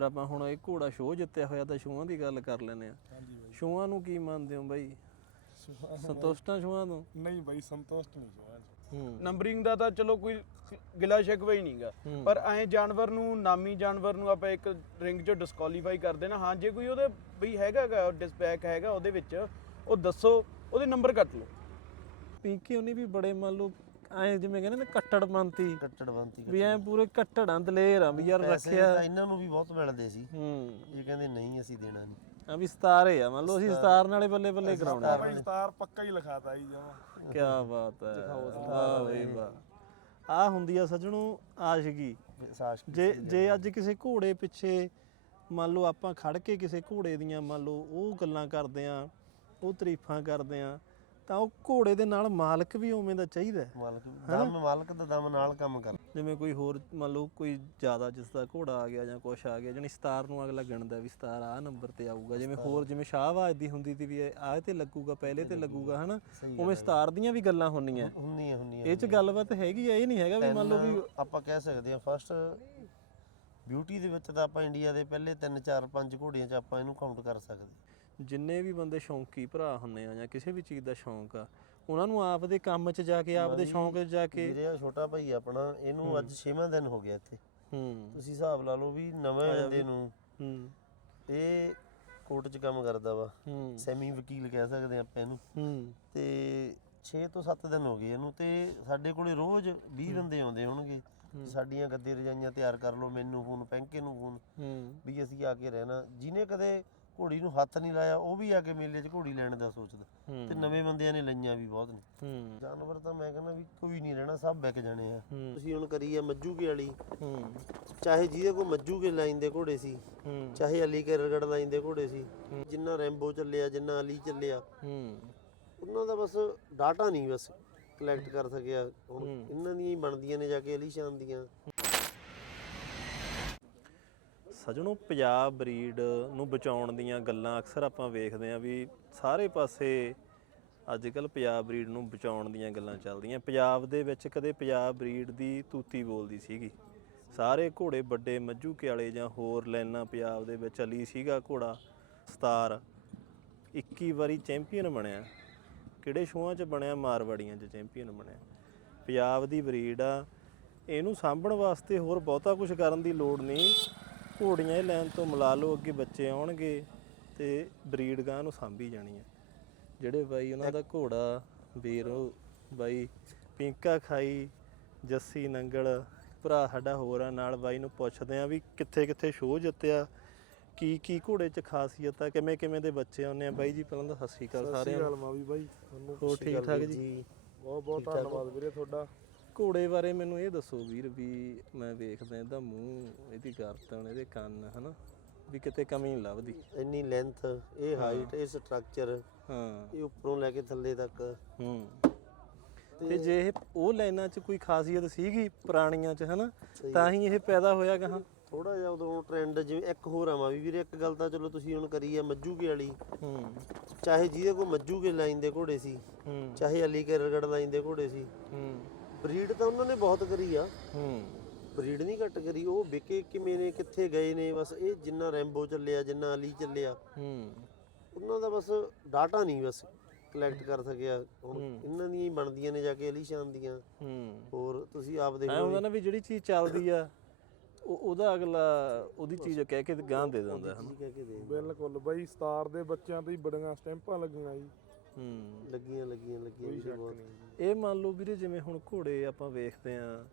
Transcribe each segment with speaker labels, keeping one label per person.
Speaker 1: ਪਰ ਆਪਾਂ ਹੁਣ ਇਹ ਘੋੜਾ ਸ਼ੋਅ ਜਿੱਤਿਆ ਹੋਇਆ ਤਾਂ ਸ਼ੋਆਂ ਦੀ ਗੱਲ ਕਰ ਲੈਨੇ ਆ
Speaker 2: ਹਾਂਜੀ ਬਾਈ।
Speaker 1: ਸ਼ੋਆਂ ਨੂੰ ਕੀ ਮੰਨਦੇ ਹੋ ਬਾਈ? ਸੰਤੁਸ਼ਟਾਂ ਸ਼ੋਆਂ ਤੋਂ?
Speaker 2: ਨਹੀਂ ਬਾਈ ਸੰਤੁਸ਼ਟ ਨਹੀਂ ਚ
Speaker 1: ਹੂੰ।
Speaker 3: ਨੰਬਰਿੰਗ ਦਾ ਤਾਂ ਚਲੋ ਕੋਈ ਗਿਲਾ ਸ਼ਿਕਵਾ ਹੀ ਨਹੀਂਗਾ। ਪਰ ਐ ਜਾਨਵਰ ਨੂੰ ਨਾਮੀ ਜਾਨਵਰ ਨੂੰ ਆਪਾਂ ਇੱਕ ਰਿੰਗ ਚੋਂ ਡਿਸਕੁਆਲੀਫਾਈ ਕਰਦੇ ਨਾ ਹਾਂ ਜੇ ਕੋਈ ਉਹਦੇ ਵੀ ਹੈਗਾਗਾ ਡਿਸਪੈਕ ਹੈਗਾ ਉਹਦੇ ਵਿੱਚ ਉਹ ਦੱਸੋ ਉਹਦੇ ਨੰਬਰ ਕੱਟ ਲਓ।
Speaker 1: ਪਿੰਕੀ ਉਹਨੇ ਵੀ ਬੜੇ ਮੰਨ ਲਓ ਐ ਜਿਵੇਂ ਕਹਿੰਦੇ ਨੇ ਕੱਟੜਪੰਤੀ
Speaker 4: ਕੱਟੜਵੰਤੀ
Speaker 1: ਵੀ ਐ ਪੂਰੇ ਕੱਟੜਾਂ ਦਲੇਰ ਆ ਵੀ ਯਾਰ ਰੱਖਿਆ।
Speaker 4: ਇਹਨਾਂ ਨੂੰ ਵੀ ਬਹੁਤ ਮਿਲਦੇ ਸੀ।
Speaker 1: ਹੂੰ।
Speaker 4: ਇਹ ਕਹਿੰਦੇ ਨਹੀਂ ਅਸੀਂ ਦੇਣਾ ਨਹੀਂ।
Speaker 1: ਆ ਵੀ ਸਤਾਰੇ ਆ ਮੰਨ ਲਓ ਅਸੀਂ ਸਤਾਰ। ਨਾਲੇ ਬੱਲੇ ਬੱਲੇ ਕਰਾਉਣਾ।
Speaker 2: ਬਾਈ ਸਟਾਰ ਪੱਕਾ ਹੀ ਲਿਖਾਤਾ ਜੀ ਜਮਾ।
Speaker 1: ਕੀ ਬਾਤ ਹੈ। ਵਾਹ ਬਈ ਵਾਹ। ਆ ਹੁੰਦੀ ਆ ਸੱਜਣੋ ਆਸ਼ਕੀ।
Speaker 4: ਸਾਸ਼
Speaker 1: ਜੇ ਜੇ ਅੱਜ ਕਿਸੇ ਘੋੜੇ ਪਿੱਛੇ ਮੰਨ ਲਓ ਆਪਾਂ ਖੜ ਕੇ ਕਿਸੇ ਘੋੜੇ ਦੀਆਂ ਮੰਨ ਲਓ ਉਹ ਗੱਲਾਂ ਕਰਦੇ ਆ ਉਹ ਤਾਰੀਫਾਂ ਕਰਦੇ ਆ ਤਾਂ ਉਹ ਘੋੜੇ ਦੇ ਨਾਲ ਮਾਲਕ ਵੀ ਉਵੇਂ ਦਾ ਚਾਹੀਦਾ ਹੈ।
Speaker 4: ਮਾਲਕ ਦਮ ਮਾਲਕ ਦਾ ਦਮ ਨਾਲ ਕੰਮ ਕਰ।
Speaker 1: ਜਿਵੇਂ ਕੋਈ ਹੋਰ ਮੰਨ ਲਓ ਕੋਈ ਜ਼ਿਆਦਾ ਜਿਸ ਦਾ ਘੋੜਾ ਆ ਗਿਆ ਜਾਂ ਕੁਛ ਆ ਗਿਆ ਜਾਣੀ ਸਤਾਰ ਨੂੰ ਅਗਲਾ ਗਿਣਦਾ ਵੀ ਸਤਾਰ ਆ ਨੰਬਰ ਤੇ ਆਊਗਾ। ਜਿਵੇਂ ਹੋਰ ਜਿਵੇਂ ਸ਼ਾਹਬਾਜ਼ ਦੀ ਹੁੰਦੀ ਸੀ ਵੀ ਆਹ ਤੇ ਲੱਗੂਗਾ ਪਹਿਲੇ ਤੇ ਲੱਗੂਗਾ। ਹਨਾ? ਉਵੇਂ ਸਤਾਰ ਦੀਆਂ ਵੀ ਗੱਲਾਂ ਹੁੰਦੀਆਂ
Speaker 4: ਹੁੰਦੀਆਂ ਹੁੰਦੀਆਂ
Speaker 1: ਇਹ ਚ ਗੱਲਬਾਤ ਹੈਗੀ ਆ ਇਹ ਨਹੀਂ ਹੈਗਾ ਵੀ ਮੰਨ ਲਓ ਵੀ
Speaker 4: ਆਪਾਂ ਕਹਿ ਸਕਦੇ ਹਾਂ ਫਸਟ ਬਿਊਟੀ ਦੇ ਵਿੱਚ ਤਾਂ ਆਪਾਂ ਇੰਡੀਆ ਦੇ ਪਹਿਲੇ 3 4 5 ਘੋੜੀਆਂ ਚ ਆਪਾਂ ਇਹਨੂੰ ਕਾਊਂਟ ਕਰ ਸਕਦੇ
Speaker 1: ਜਿੰਨੇ ਵੀ ਬੰਦੇ ਸ਼ੌਂਕੀ ਭਰਾ ਹੁੰਨੇ ਆ ਜਾਂ ਕਿਸੇ ਵੀ ਚੀਜ਼ ਦਾ ਸ਼ੌਂਕ ਆ ਉਹਨਾਂ ਨੂੰ ਆਪ ਦੇ ਕੰਮ 'ਚ ਜਾ ਕੇ ਆਪ ਦੇ ਸ਼ੌਂਕ 'ਚ ਜਾ ਕੇ
Speaker 4: ਵੀਰੇ ਛੋਟਾ ਭਾਈ ਆਪਣਾ ਇਹਨੂੰ ਅੱਜ 6ਵਾਂ ਦਿਨ ਹੋ ਗਿਆ ਇੱਥੇ।
Speaker 1: ਹੂੰ।
Speaker 4: ਤੁਸੀਂ ਹਿਸਾਬ ਲਾ ਲਓ ਵੀ ਨਵੇਂ ਬੰਦੇ ਨੂੰ
Speaker 1: ਹੂੰ।
Speaker 4: ਇਹ ਕੋਰਟ 'ਚ ਕੰਮ ਕਰਦਾ ਵਾ।
Speaker 1: ਹੂੰ।
Speaker 4: ਸੈਮੀ ਵਕੀਲ ਕਹਿ ਸਕਦੇ ਆਪਾਂ ਇਹਨੂੰ।
Speaker 1: ਹੂੰ।
Speaker 4: ਤੇ 6 ਤੋਂ 7 ਦਿਨ ਹੋ ਗਏ ਇਹਨੂੰ ਤੇ ਸਾਡੇ ਕੋਲੇ ਰੋਜ਼ 20 ਬੰਦੇ ਆਉਂਦੇ ਹੋਣਗੇ। ਸਾਡੀਆਂ ਗੱਦੇ ਰਜਾਈਆਂ ਤਿਆਰ ਕਰ ਲਓ ਮੈਨੂੰ ਫੋਨ ਪੈਂਕੇ ਨੂੰ ਫੋਨ।
Speaker 1: ਹੂੰ।
Speaker 4: ਵੀ ਅਸੀਂ ਆ ਕੇ ਰਹਿਣਾ। ਜਿਹਨੇ ਕਦੇ ਘੋੜੀ ਨੂੰ ਹੱਥ ਨਹੀਂ ਲਾਇਆ ਉਹ ਵੀ ਆ ਕੇ ਮੇਲੇ 'ਚ ਘੋੜੀ ਲੈਣ ਦਾ ਸੋਚਦਾ। ਤੇ ਨਵੇਂ ਬੰਦਿਆਂ ਨੇ ਲਈਆਂ ਵੀ ਬਹੁਤ ਨੇ।
Speaker 1: ਹੂੰ।
Speaker 4: ਜਾਨਵਰ ਤਾਂ ਮੈਂ ਕਹਿੰਦਾ ਵੀ ਕੋਈ ਨਹੀਂ ਰਹਿਣਾ ਸਭ ਵਿਕ ਜਾਣੇ ਆ।
Speaker 1: ਹੂੰ।
Speaker 4: ਤੁਸੀਂ ਹੁਣ ਕਰੀ ਆ ਮੱਜੂਗੇ ਵਾਲੀ
Speaker 1: ਹੂੰ।
Speaker 4: ਚਾਹੇ ਜਿਹਦੇ ਕੋਲ ਮੱਜੂਗੇ ਲਾਈਨ ਦੇ ਘੋੜੇ ਸੀ
Speaker 1: ਹੂੰ।
Speaker 4: ਚਾਹੇ ਅਲੀ ਕਰਗੜ ਲਾਈਨ ਦੇ ਘੋੜੇ ਸੀ ਜਿੰਨਾ ਰੈਂਬੋ ਚੱਲਿਆ ਜਿੰਨਾ ਅਲੀ ਚੱਲਿਆ
Speaker 1: ਹੂੰ।
Speaker 4: ਉਹਨਾਂ ਦਾ ਬਸ ਡਾਟਾ ਨਹੀਂ ਬਸ ਕਲੈਕਟ ਕਰ ਸਕਿਆ। ਹੁਣ ਇਹਨਾਂ ਦੀਆਂ ਹੀ ਬਣਦੀਆਂ ਨੇ ਜਾ ਕੇ ਅਲੀਸ਼ਾਨ ਦੀਆਂ।
Speaker 1: ਸਜਣੋ, ਪੰਜਾਬ ਬਰੀਡ ਨੂੰ ਬਚਾਉਣ ਦੀਆਂ ਗੱਲਾਂ ਅਕਸਰ ਆਪਾਂ ਵੇਖਦੇ ਆਂ ਵੀ ਸਾਰੇ ਪਾਸੇ ਅੱਜ ਕੱਲ ਪੰਜਾਬ ਬਰੀਡ ਨੂੰ ਬਚਾਉਣ ਦੀਆਂ ਗੱਲਾਂ ਚੱਲਦੀਆਂ। ਪੰਜਾਬ ਦੇ ਵਿੱਚ ਕਦੇ ਪੰਜਾਬ ਬਰੀਡ ਦੀ ਤੂਤੀ ਬੋਲਦੀ ਸੀਗੀ। ਸਾਰੇ ਘੋੜੇ ਵੱਡੇ ਮੱਝੂ ਕੇ ਵਾਲੇ ਜਾਂ ਹੋਰ ਲਾਈਨਾਂ ਪੰਜਾਬ ਦੇ ਵਿੱਚ ਅਲੀ ਸੀਗਾ ਘੋੜਾ। ਸਤਾਰ 21 ਵਾਰੀ ਚੈਂਪੀਅਨ ਬਣਿਆ। ਕਿਹੜੇ ਸ਼ੋਆਂ 'ਚ ਬਣਿਆ? ਮਾਰਵਾੜੀਆਂ 'ਚ ਚੈਂਪੀਅਨ ਬਣਿਆ। ਪੰਜਾਬ ਦੀ ਬਰੀਡ ਆ, ਇਹਨੂੰ ਸਾਂਭਣ ਵਾਸਤੇ ਹੋਰ ਬਹੁਤਾ ਕੁਝ ਕਰਨ ਦੀ ਲੋੜ ਨਹੀਂ। ਘੋੜੀਆਂ ਇਹ ਲੈਣ ਤੋਂ ਮਿਲਾ ਲਓ ਅੱਗੇ ਬੱਚੇ ਆਉਣਗੇ ਤੇ ਬਰੀਡ ਗਾਂ ਨੂੰ ਸਾਂਭੀ ਜਾਣੀ ਹੈ ਜਿਹੜੇ ਬਾਈ ਉਹਨਾਂ ਦਾ ਘੋੜਾ ਵੀਰ ਬਾਈ ਪਿੰਕਾ ਖਾਈ ਜੱਸੀ ਨੰਗਲ ਭਰਾ ਸਾਡਾ ਹੋਰ ਆ ਨਾਲ ਬਾਈ ਨੂੰ ਪੁੱਛਦੇ ਆ ਵੀ ਕਿੱਥੇ ਕਿੱਥੇ ਸ਼ੋਅ ਜਿੱਤਿਆ ਕੀ ਕੀ ਘੋੜੇ 'ਚ ਖਾਸੀਅਤ ਆ ਕਿਵੇਂ ਕਿਵੇਂ ਦੇ ਬੱਚੇ ਆਉਂਦੇ ਆ। ਬਾਈ ਜੀ ਪਹਿਲਾਂ ਤਾਂ ਸਤਿ ਸ਼੍ਰੀ ਅਕਾਲ ਸਾਰਿਆਂ ਨੂੰ।
Speaker 2: ਗੱਲ ਮਾ ਵੀ ਬਾਈ ਤੁਹਾਨੂੰ
Speaker 1: ਹੋਰ ਠੀਕ ਠਾਕ ਜੀ?
Speaker 2: ਬਹੁਤ ਬਹੁਤ ਧੰਨਵਾਦ ਵੀਰੇ ਤੁਹਾਡਾ।
Speaker 1: ਘੋੜੇ ਬਾਰੇ ਮੈਨੂੰ ਇਹ ਦੱਸੋ ਵੀਰ ਵੀ ਮੈਂ ਵੇਖਦਾ ਇਹਦਾ ਮੂੰਹ ਇਹਦੀ ਗਰਦਨ ਇਹਦੇ ਕੰਨ ਹਨਾ? ਵੀ ਕਿਤੇ ਕਮੀ ਨਹੀਂ ਲੱਭਦੀ।
Speaker 4: ਇੰਨੀ ਲੈਂਥ ਇਹ ਹਾਈਟ ਇਹ ਸਟਰਕਚਰ
Speaker 1: ਹਾਂ।
Speaker 4: ਇਹ ਉੱਪਰੋਂ ਲੈ ਕੇ ਥੱਲੇ ਤੱਕ।
Speaker 1: ਹੂੰ। ਤੇ ਜੇ ਇਹ ਉਹ ਲਾਈਨਾਂ 'ਚ ਕੋਈ ਖਾਸੀਅਤ ਸੀਗੀ ਪੁਰਾਣੀਆਂ 'ਚ ਹਨਾ? ਤਾਂ ਹੀ ਇਹ ਪੈਦਾ ਹੋਇਆ ਗਾਹਾਂ
Speaker 4: ਥੋੜਾ ਜਿਹਾ ਉਦੋਂ ਟ੍ਰੈਂਡ ਜਿਵੇਂ ਇੱਕ ਹੋਰ ਆਵਾ ਵੀ ਵੀਰੇ ਇੱਕ ਗੱਲ ਤਾਂ ਚਲੋ ਤੁਸੀਂ ਹੁਣ ਕਰੀ ਆ ਮੱਜੂਗੇ ਵਾਲੀ।
Speaker 1: ਹੂੰ।
Speaker 4: ਚਾਹੇ ਜਿਹਦੇ ਕੋਲ ਮੱਜੂਗੇ ਲਾਈਨ ਦੇ ਘੋੜੇ ਸੀ
Speaker 1: ਹੂੰ।
Speaker 4: ਚਾਹੇ ਅਲੀ ਕਰਗੜ ਲਾਈਨ ਦੇ ਘੋੜੇ ਸੀ।
Speaker 1: ਹੂੰ।
Speaker 4: ਬਰੀਡ ਤਾਂ ਉਹਨਾਂ ਨੇ ਬਹੁਤ ਕਰੀ ਆ।
Speaker 1: ਹੂੰ।
Speaker 4: ਬਰੀਡ ਨਹੀਂ ਘੱਟ ਕਰੀ ਉਹ ਵਿਕੇ ਕਿਵੇਂ ਨੇ ਕਿੱਥੇ ਗਏ ਨੇ ਬਸ ਇਹ ਜਿੰਨਾ ਰੈਂਬੋ ਚੱਲਿਆ ਜਿੰਨਾ ਅਲੀ ਚੱਲਿਆ।
Speaker 1: ਹੂੰ।
Speaker 4: ਉਹਨਾਂ ਦਾ ਬਸ ਡਾਟਾ ਨਹੀਂ ਬਸ ਕਲੈਕਟ ਕਰ ਸਕਿਆ। ਹੁਣ ਇਹਨਾਂ ਦੀਆਂ ਹੀ ਬਣਦੀਆਂ ਨੇ ਜਾ ਕੇ ਅਲੀਸ਼ਾਨ ਦੀਆਂ।
Speaker 1: ਹੂੰ।
Speaker 4: ਹੋਰ ਤੁਸੀਂ ਆਪ ਦੇਖੋ
Speaker 1: ਐ ਹੁੰਦਾ ਨਾ ਵੀ ਜਿਹੜੀ ਚੀਜ਼ ਚੱਲਦੀ ਆ ਉਹ ਉਹਦਾ ਅਗਲਾ ਉਹਦੀ ਚੀਜ਼ ਕਹਿ ਕੇ ਗਾਂ ਦੇ ਦਿੰਦਾ
Speaker 4: ਦੇ
Speaker 2: ਬਿਲਕੁਲ ਬਾਈ ਸਟਾਰ ਦੇ ਬੱਚਿਆਂ ਤੇ ਹੀ ਬੜੀਆਂ ਸਟੈਂਪਾਂ ਲੱਗੀਆਂ ਜੀ।
Speaker 1: ਹੂੰ।
Speaker 4: ਲੱਗੀਆਂ ਲੱਗੀਆਂ ਲੱਗੀਆਂ ਵੀਰੇ ਬਹੁਤ।
Speaker 1: ਇਹ ਮੰਨ ਲਓ ਵੀਰੇ ਜਿਵੇਂ ਹੁਣ ਘੋੜੇ ਆਪਾਂ ਵੇਖਦੇ ਆ